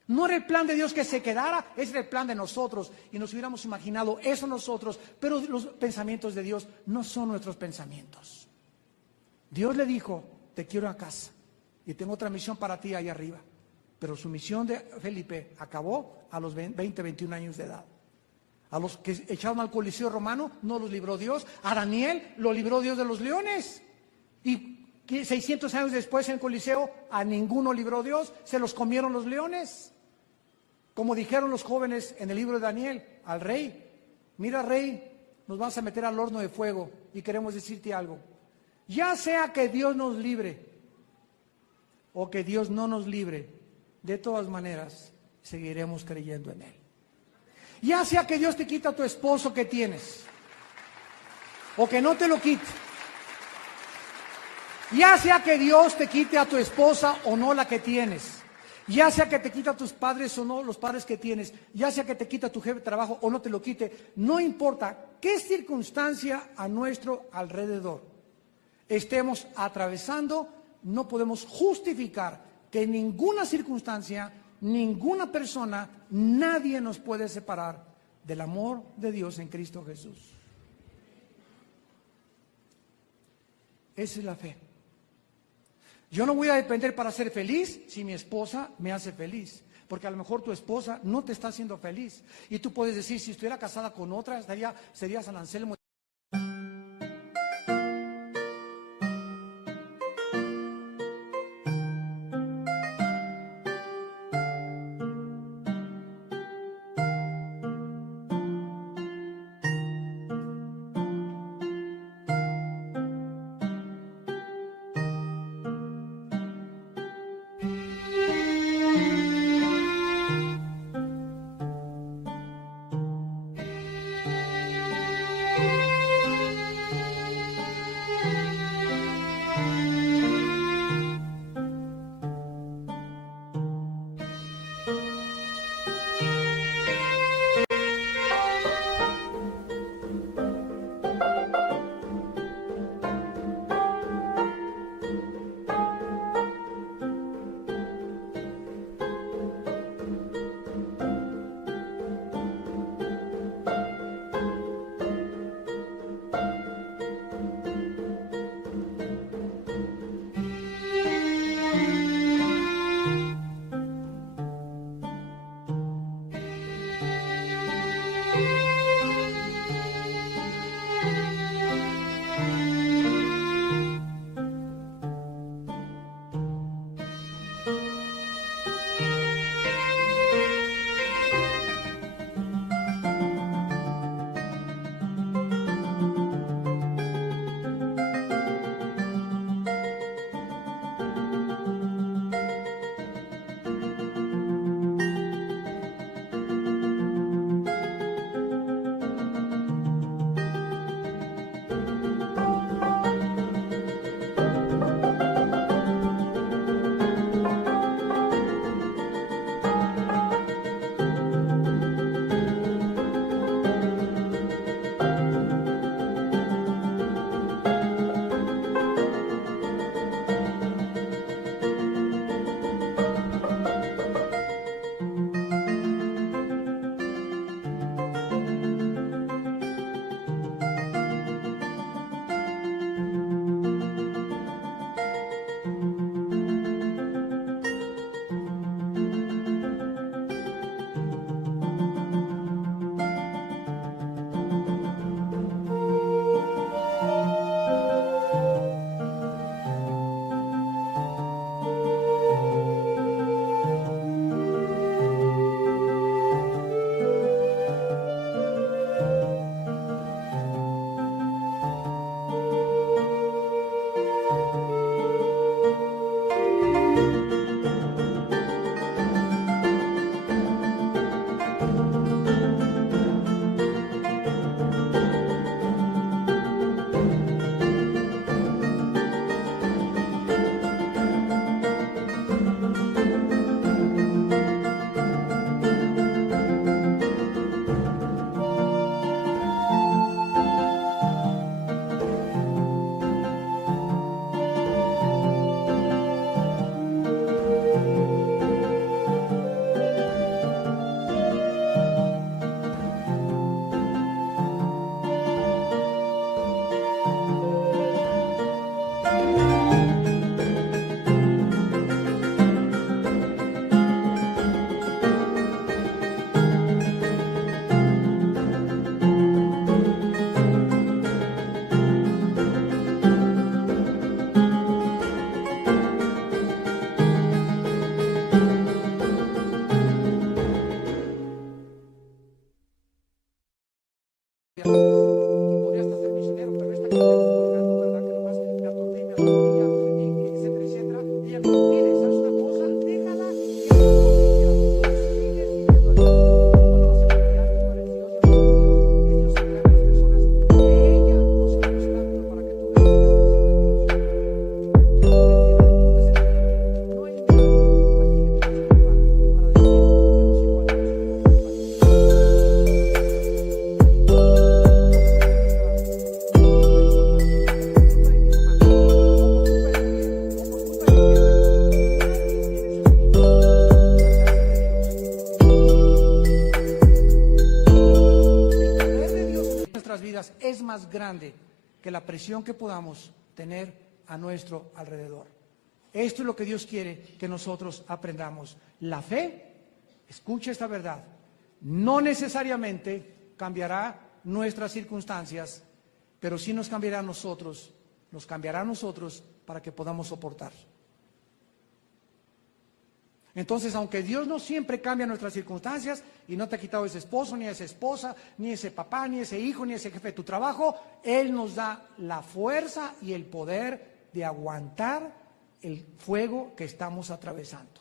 No era el plan de Dios que se quedara, ese era el plan de nosotros. Y nos hubiéramos imaginado eso nosotros, pero los pensamientos de Dios no son nuestros pensamientos. Dios le dijo, te quiero a casa y tengo otra misión para ti ahí arriba. Pero su misión de Felipe acabó a los 20, 21 años de edad. A los que echaron al Coliseo romano no los libró Dios. A Daniel lo libró Dios de los leones. Y 600 años después en el Coliseo a ninguno libró Dios. Se los comieron los leones. Como dijeron los jóvenes en el libro de Daniel al rey: mira, rey, nos vas a meter al horno de fuego y queremos decirte algo. Ya sea que Dios nos libre o que Dios no nos libre, de todas maneras seguiremos creyendo en Él. Ya sea que Dios te quita a tu esposo que tienes, o que no te lo quite. Ya sea que Dios te quite a tu esposa o no la que tienes. Ya sea que te quita a tus padres o no los padres que tienes. Ya sea que te quita a tu jefe de trabajo o no te lo quite. No importa qué circunstancia a nuestro alrededor estemos atravesando, no podemos justificar que en ninguna circunstancia, ninguna persona, nadie nos puede separar del amor de Dios en Cristo Jesús. Esa es la fe. Yo no voy a depender para ser feliz si mi esposa me hace feliz, porque a lo mejor tu esposa no te está haciendo feliz. Y tú puedes decir, si estuviera casada con otra, sería San Anselmo. grande que la presión que podamos tener a nuestro alrededor. Esto es lo que Dios quiere que nosotros aprendamos. La fe, escucha esta verdad, no necesariamente cambiará nuestras circunstancias, pero sí nos cambiará a nosotros para que podamos soportar. Entonces, aunque Dios no siempre cambia nuestras circunstancias y no te ha quitado ese esposo, ni esa esposa, ni ese papá, ni ese hijo, ni ese jefe de tu trabajo, Él nos da la fuerza y el poder de aguantar el fuego que estamos atravesando.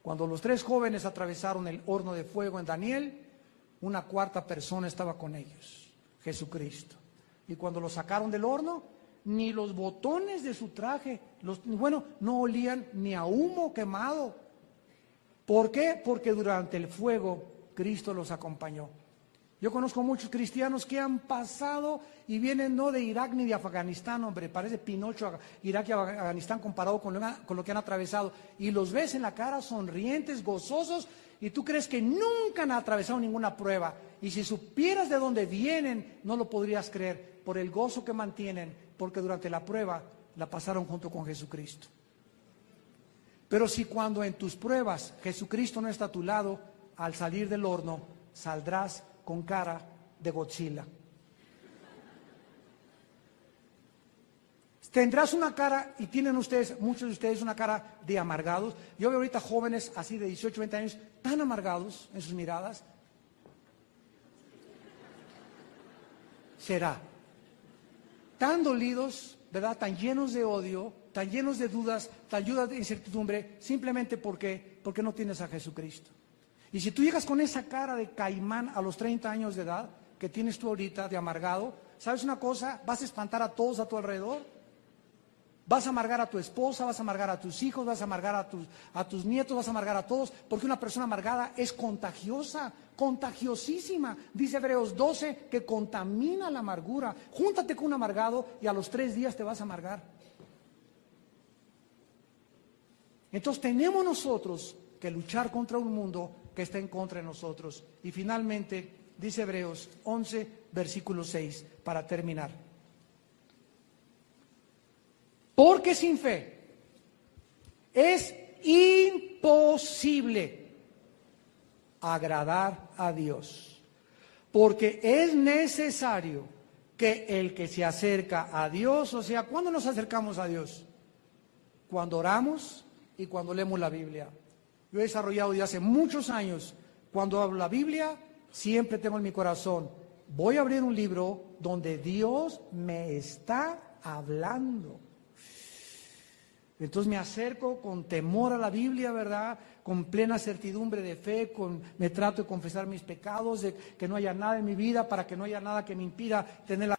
Cuando los 3 jóvenes atravesaron el horno de fuego en Daniel, una cuarta persona estaba con ellos, Jesucristo. Y cuando lo sacaron del horno, ni los botones de su traje, no olían ni a humo quemado. ¿Por qué? Porque durante el fuego Cristo los acompañó. Yo conozco muchos cristianos que han pasado y vienen no de Irak ni de Afganistán, hombre, parece Pinocho, Irak y Afganistán comparado con lo que han atravesado. Y los ves en la cara sonrientes, gozosos, y tú crees que nunca han atravesado ninguna prueba. Y si supieras de dónde vienen, no lo podrías creer por el gozo que mantienen, porque durante la prueba la pasaron junto con Jesucristo. Pero si cuando en tus pruebas Jesucristo no está a tu lado, al salir del horno saldrás con cara de Godzilla. Tendrás una cara, y tienen ustedes, muchos de ustedes, una cara de amargados. Yo veo ahorita jóvenes así de 18, 20 años, tan amargados en sus miradas. Será tan dolidos, ¿verdad? Tan llenos de odio, tan llenos de dudas, tan llenos de incertidumbre, simplemente porque no tienes a Jesucristo. Y si tú llegas con esa cara de caimán a los 30 años de edad, que tienes tú ahorita, de amargado, ¿sabes una cosa? Vas a espantar a todos a tu alrededor. Vas a amargar a tu esposa, vas a amargar a tus hijos, vas a amargar a tus nietos, vas a amargar a todos, porque una persona amargada es contagiosa, contagiosísima. Dice Hebreos 12 que contamina la amargura. Júntate con un amargado y a los 3 días te vas a amargar. Entonces tenemos nosotros que luchar contra un mundo que está en contra de nosotros. Y finalmente, dice Hebreos 11, versículo 6, para terminar. Porque sin fe es imposible agradar a Dios. Porque es necesario que el que se acerca a Dios, o sea, ¿cuándo nos acercamos a Dios? Cuando oramos y cuando leemos la Biblia. Yo he desarrollado desde hace muchos años, cuando hablo la Biblia, siempre tengo en mi corazón, voy a abrir un libro donde Dios me está hablando. Entonces me acerco con temor a la Biblia, ¿verdad? Con plena certidumbre de fe, me trato de confesar mis pecados, de que no haya nada en mi vida, para que no haya nada que me impida tener la...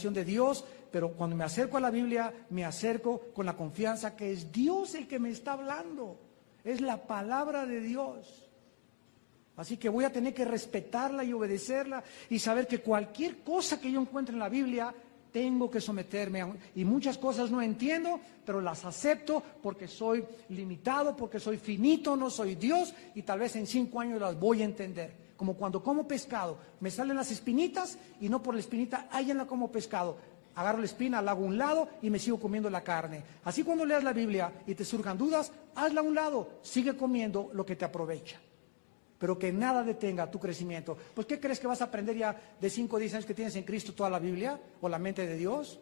de Dios, pero cuando me acerco a la Biblia, me acerco con la confianza que es Dios el que me está hablando, es la palabra de Dios. Así que voy a tener que respetarla y obedecerla y saber que cualquier cosa que yo encuentre en la Biblia, tengo que someterme y muchas cosas no entiendo, pero las acepto porque soy limitado, porque soy finito, no soy Dios, y tal vez en 5 años las voy a entender. Como cuando como pescado, me salen las espinitas y no por la espinita, la como pescado. Agarro la espina, la hago a un lado y me sigo comiendo la carne. Así cuando leas la Biblia y te surjan dudas, hazla a un lado, sigue comiendo lo que te aprovecha. pero que nada detenga tu crecimiento. Pues, ¿qué crees que vas a aprender ya de 5 o 10 años que tienes en Cristo toda la Biblia o la mente de Dios?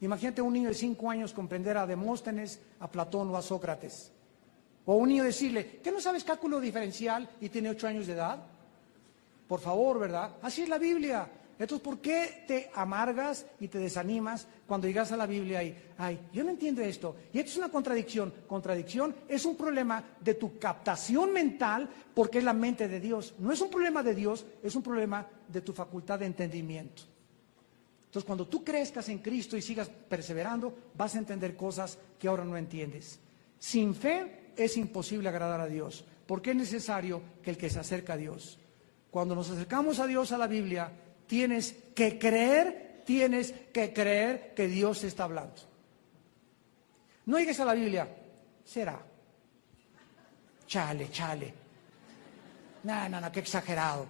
Imagínate un niño de 5 años comprender a Demóstenes, a Platón o a Sócrates. O un niño decirle, ¿qué no sabes cálculo diferencial y tiene 8 años de edad? Por favor, ¿verdad? Así es la Biblia. Entonces, ¿por qué te amargas y te desanimas cuando llegas a la Biblia y, ay, yo no entiendo esto? Y esto es una contradicción. Contradicción es un problema de tu captación mental porque es la mente de Dios. No es un problema de Dios, es un problema de tu facultad de entendimiento. Entonces, cuando tú crezcas en Cristo y sigas perseverando, vas a entender cosas que ahora no entiendes. Sin fe es imposible agradar a Dios, porque es necesario que el que se acerca a Dios. Cuando nos acercamos a Dios, a la Biblia, tienes que creer que Dios te está hablando. No llegues a la Biblia, será. Chale. No, qué exagerado.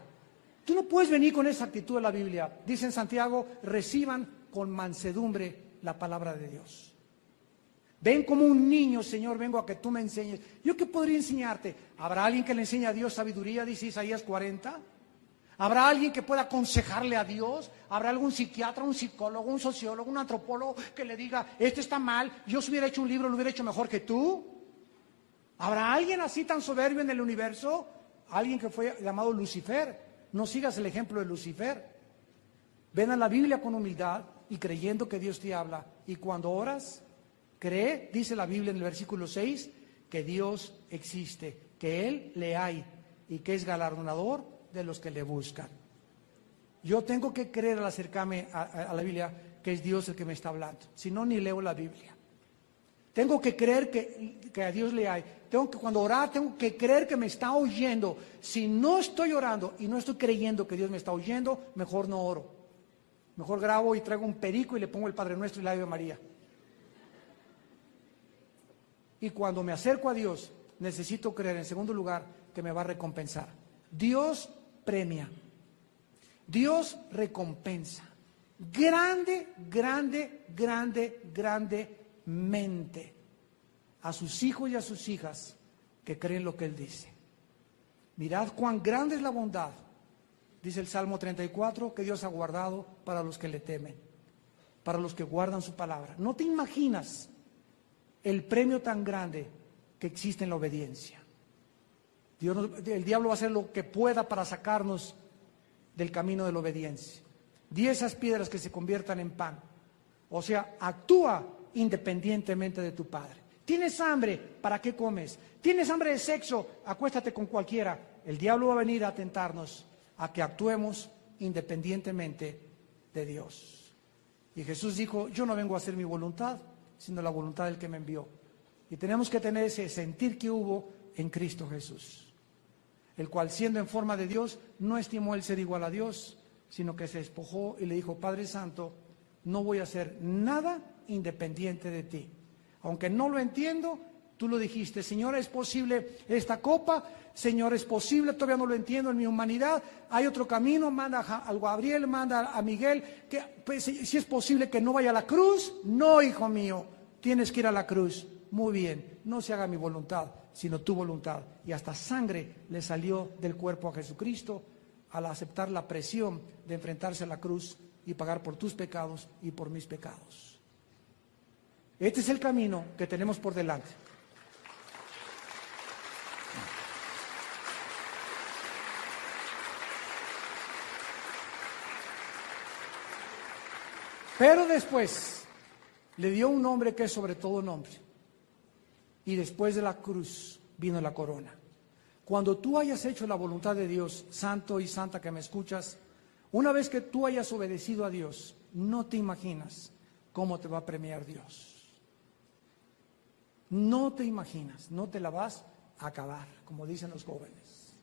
Tú no puedes venir con esa actitud a la Biblia. Dice en Santiago, reciban con mansedumbre la palabra de Dios. Ven como un niño, Señor, vengo a que tú me enseñes. ¿Yo qué podría enseñarte? ¿Habrá alguien que le enseñe a Dios sabiduría, dice Isaías 40? ¿Habrá alguien que pueda aconsejarle a Dios? ¿Habrá algún psiquiatra, un psicólogo, un sociólogo, un antropólogo que le diga, esto está mal, yo si hubiera hecho un libro lo hubiera hecho mejor que tú? ¿Habrá alguien así tan soberbio en el universo? Alguien que fue llamado Lucifer. No sigas el ejemplo de Lucifer. Ven a la Biblia con humildad y creyendo que Dios te habla. Y cuando oras, cree, dice la Biblia en el versículo 6, que Dios existe, que Él le hay y que es galardonador de los que le buscan. Yo tengo que creer al acercarme a la Biblia que es Dios el que me está hablando. Si no, ni leo la Biblia. Tengo que creer que a Dios le hay. Cuando orar, tengo que creer que me está oyendo. Si no estoy orando y no estoy creyendo que Dios me está oyendo, mejor no oro. Mejor grabo y traigo un perico y le pongo el Padre Nuestro y la Ave María. Y cuando me acerco a Dios, necesito creer, en segundo lugar, que me va a recompensar. Dios premia. Dios recompensa. Grandemente a sus hijos y a sus hijas que creen lo que Él dice. Mirad cuán grande es la bondad, dice el Salmo 34, que Dios ha guardado para los que le temen, para los que guardan su palabra. No te imaginas el premio tan grande que existe en la obediencia. El diablo va a hacer lo que pueda para sacarnos del camino de la obediencia. Di esas piedras que se conviertan en pan. O sea, actúa independientemente de tu padre. ¿Tienes hambre? ¿Para qué comes? ¿Tienes hambre de sexo? Acuéstate con cualquiera. El diablo va a venir a tentarnos a que actuemos independientemente de Dios. Y Jesús dijo, yo no vengo a hacer mi voluntad, sino la voluntad del que me envió. Y tenemos que tener ese sentir que hubo en Cristo Jesús, el cual siendo en forma de Dios, no estimó el ser igual a Dios, sino que se despojó y le dijo, Padre Santo, no voy a hacer nada independiente de ti. Aunque no lo entiendo, tú lo dijiste, Señor, ¿es posible esta copa? Señor, ¿es posible? Todavía no lo entiendo en mi humanidad. Hay otro camino, manda a Gabriel, manda a Miguel, que pues, si es posible que no vaya a la cruz. No, hijo mío, tienes que ir a la cruz. Muy bien, no se haga mi voluntad, sino tu voluntad. Y hasta sangre le salió del cuerpo a Jesucristo al aceptar la presión de enfrentarse a la cruz y pagar por tus pecados y por mis pecados. Este es el camino que tenemos por delante. Pero después le dio un nombre que es sobre todo nombre. Y después de la cruz vino la corona. Cuando tú hayas hecho la voluntad de Dios, santo y santa que me escuchas, una vez que tú hayas obedecido a Dios, no te imaginas cómo te va a premiar Dios. No te imaginas, no te la vas a acabar, como dicen los jóvenes,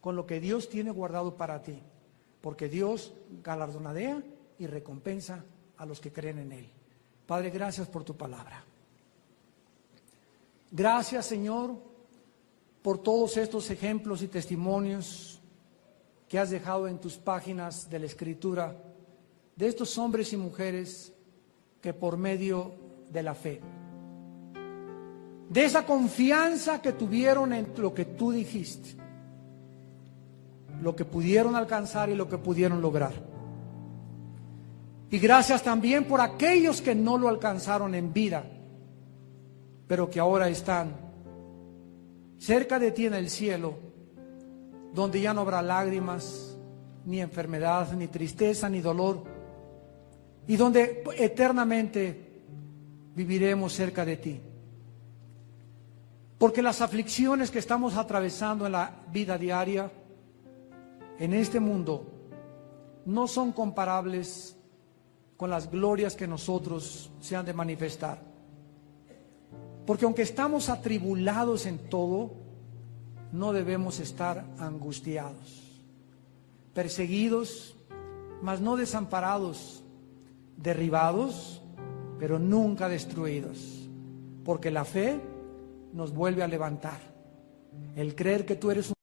con lo que Dios tiene guardado para ti, porque Dios galardonadea y recompensa a los que creen en Él. Padre, gracias por tu palabra. Gracias, Señor, por todos estos ejemplos y testimonios que has dejado en tus páginas de la Escritura, de estos hombres y mujeres que por medio de la fe, de esa confianza que tuvieron en lo que tú dijiste, lo que pudieron alcanzar y lo que pudieron lograr. Y gracias también por aquellos que no lo alcanzaron en vida, pero que ahora están cerca de ti en el cielo, donde ya no habrá lágrimas, ni enfermedad, ni tristeza, ni dolor, y donde eternamente viviremos cerca de ti. Porque las aflicciones que estamos atravesando en la vida diaria, en este mundo, no son comparables con las glorias que nosotros se han de manifestar. Porque aunque estamos atribulados en todo, no debemos estar angustiados, perseguidos, mas no desamparados, derribados, pero nunca destruidos, porque la fe nos vuelve a levantar. El creer que tú eres un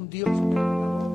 un Dios perdonador.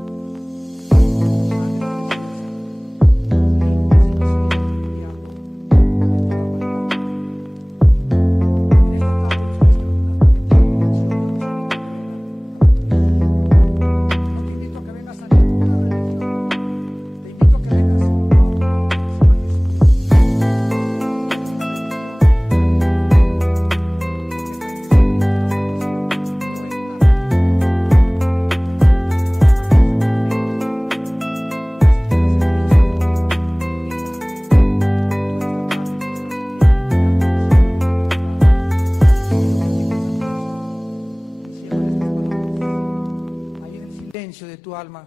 De tu alma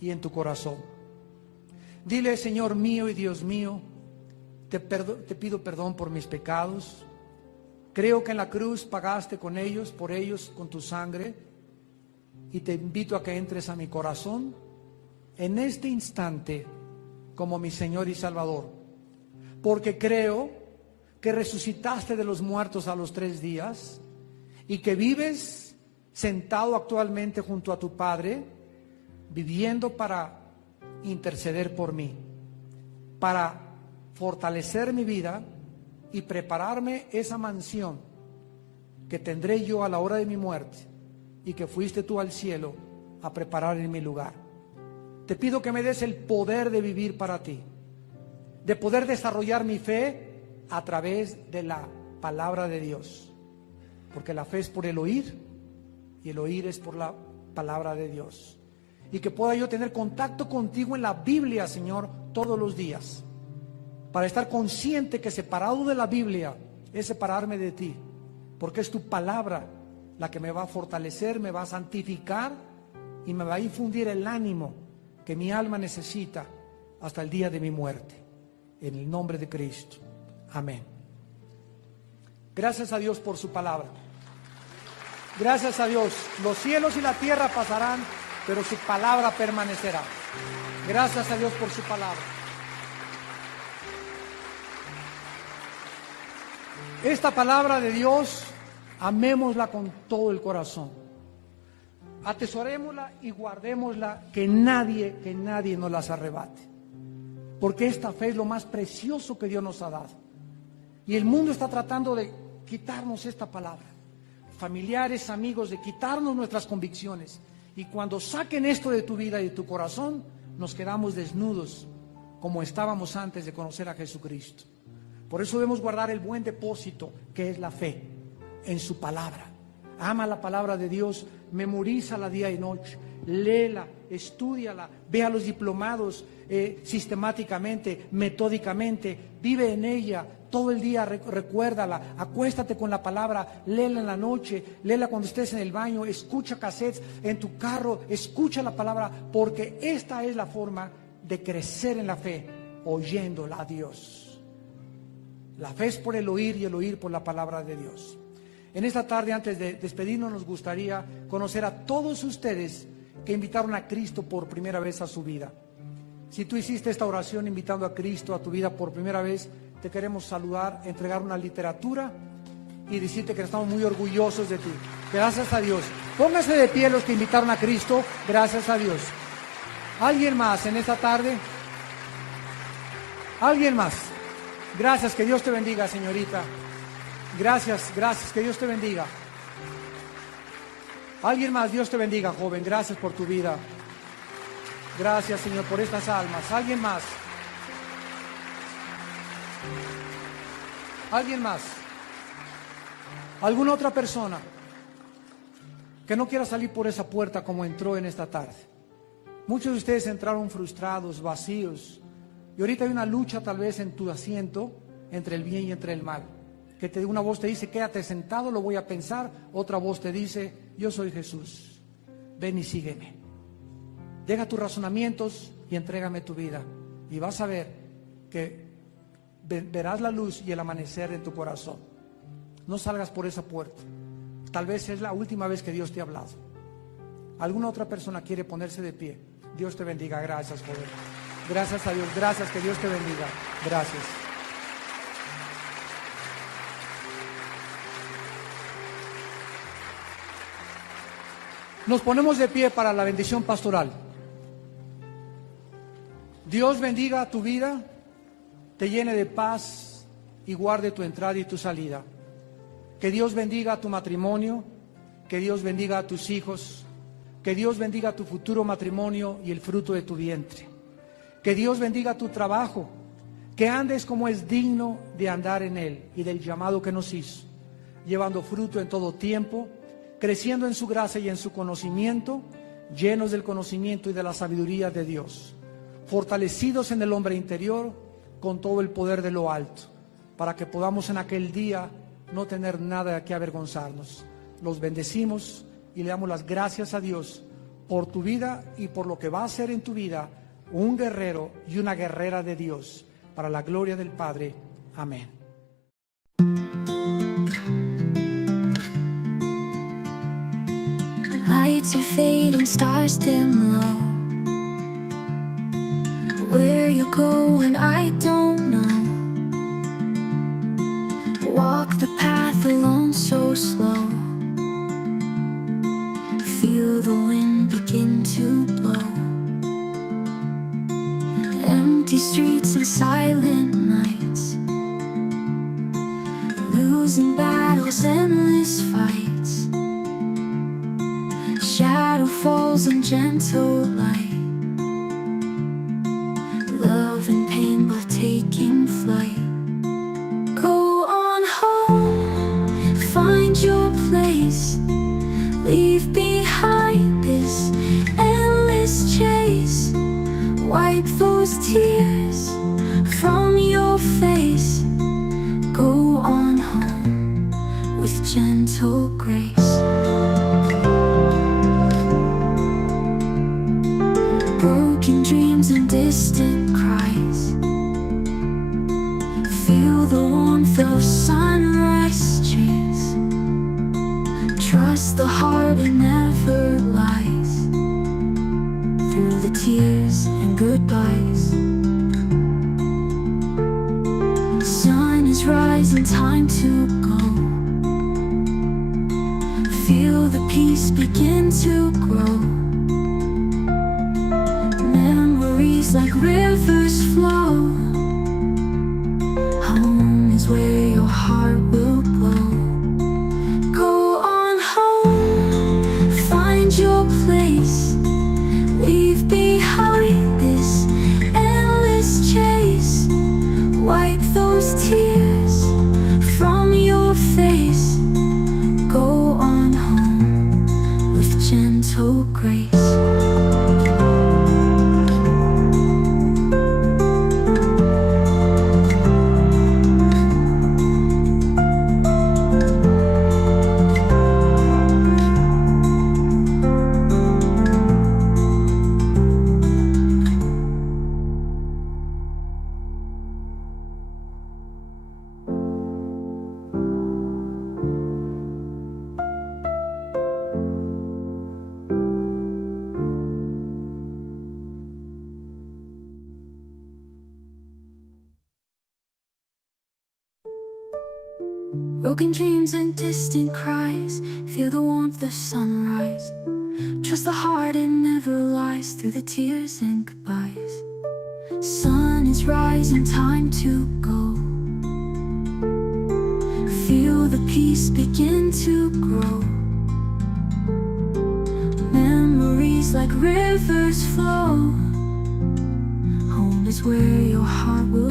y en tu corazón. Dile: Señor mío y Dios mío, te pido perdón por mis pecados. Creo que en la cruz pagaste por ellos con tu sangre, y te invito a que entres a mi corazón en este instante como mi Señor y Salvador, porque creo que resucitaste de los muertos a los 3 días y que vives sentado actualmente junto a tu Padre, viviendo para interceder por mí, para fortalecer mi vida y prepararme esa mansión que tendré yo a la hora de mi muerte, y que fuiste tú al cielo a preparar en mi lugar. Te pido que me des el poder de vivir para ti, de poder desarrollar mi fe a través de la palabra de Dios, porque la fe es por el oír y el oír es por la palabra de Dios. Y que pueda yo tener contacto contigo en la Biblia, Señor, todos los días, para estar consciente que separado de la Biblia es separarme de ti, porque es tu palabra la que me va a fortalecer, me va a santificar y me va a infundir el ánimo que mi alma necesita hasta el día de mi muerte. En el nombre de Cristo. Amén. Gracias a Dios por su palabra. Gracias a Dios. Los cielos y la tierra pasarán, pero su palabra permanecerá. Gracias a Dios por su palabra. Esta palabra de Dios, amémosla con todo el corazón. Atesorémosla y guardémosla, que nadie nos las arrebate. Porque esta fe es lo más precioso que Dios nos ha dado. Y el mundo está tratando de quitarnos esta palabra. Familiares, amigos, de quitarnos nuestras convicciones. Y cuando saquen esto de tu vida y de tu corazón, nos quedamos desnudos como estábamos antes de conocer a Jesucristo. Por eso debemos guardar el buen depósito que es la fe en su palabra. Ama la palabra de Dios, memorízala día y noche, léela, estúdiala, ve a los diplomados sistemáticamente, metódicamente, vive en ella. Todo el día recuérdala, acuéstate con la palabra, léela en la noche, léela cuando estés en el baño, escucha cassettes en tu carro, escucha la palabra, porque esta es la forma de crecer en la fe, oyéndola a Dios. La fe es por el oír y el oír por la palabra de Dios. En esta tarde, antes de despedirnos, nos gustaría conocer a todos ustedes que invitaron a Cristo por primera vez a su vida. Si tú hiciste esta oración invitando a Cristo a tu vida por primera vez, te queremos saludar, entregar una literatura y decirte que estamos muy orgullosos de ti. Gracias a Dios. Pónganse de pie los que invitaron a Cristo. Gracias a Dios. ¿Alguien más en esta tarde? ¿Alguien más? Gracias, que Dios te bendiga, señorita. Gracias, que Dios te bendiga. ¿Alguien más? Dios te bendiga, joven. Gracias por tu vida. Gracias, Señor, por estas almas. ¿Alguien más? ¿Alguien más? ¿Alguna otra persona que no quiera salir por esa puerta como entró en esta tarde? Muchos de ustedes entraron frustrados, vacíos, y ahorita hay una lucha tal vez en tu asiento entre el bien y entre el mal. Que una voz te dice: quédate sentado, lo voy a pensar. Otra voz te dice: yo soy Jesús, ven y sígueme. Deja tus razonamientos y entrégame tu vida, y vas a ver que verás la luz y el amanecer en tu corazón. No salgas por esa puerta. Tal vez es la última vez que Dios te ha hablado. ¿Alguna otra persona quiere ponerse de pie? Dios te bendiga. Gracias, joven. Gracias a Dios. Gracias, que Dios te bendiga. Gracias. Nos ponemos de pie para la bendición pastoral. Dios bendiga tu vida, te llene de paz y guarde tu entrada y tu salida. Que Dios bendiga tu matrimonio, que Dios bendiga a tus hijos, que Dios bendiga tu futuro matrimonio y el fruto de tu vientre. Que Dios bendiga tu trabajo, que andes como es digno de andar en él y del llamado que nos hizo, llevando fruto en todo tiempo, creciendo en su gracia y en su conocimiento, llenos del conocimiento y de la sabiduría de Dios, fortalecidos en el hombre interior con todo el poder de lo alto, para que podamos en aquel día no tener nada de qué avergonzarnos. Los bendecimos y le damos las gracias a Dios por tu vida y por lo que va a hacer en tu vida un guerrero y una guerrera de Dios, para la gloria del Padre. Amén. Lights are fading, stars dim low. Where you going, I don't know. Walk the path alone so slow. Feel the wind begin to blow. Empty streets and silent nights, losing battles, endless fights. Shadow falls in gentle light. Love and pain both taking flight. Go on home, find your place. Leave behind this endless chase. Wipe those tears from your face. Go on home with gentle grace. Broken dreams and distant cries. Feel the warmth of sunrise chase. Trust the heart, it never lies. Through the tears and goodbyes. Sun is rising, time to go. Feel the peace begin to grow. Memories like rivers flow. Home is where your heart will glow. Go on home, find your place. Leave behind this endless chase. Wipe those tears from your face. Go on home with gentle grace. Broken dreams and distant cries. Feel the warmth of sunrise. Trust the heart, it never lies. Through the tears and goodbyes. Sun is rising, time to go. Feel the peace begin to grow. Memories like rivers flow. Home is where your heart will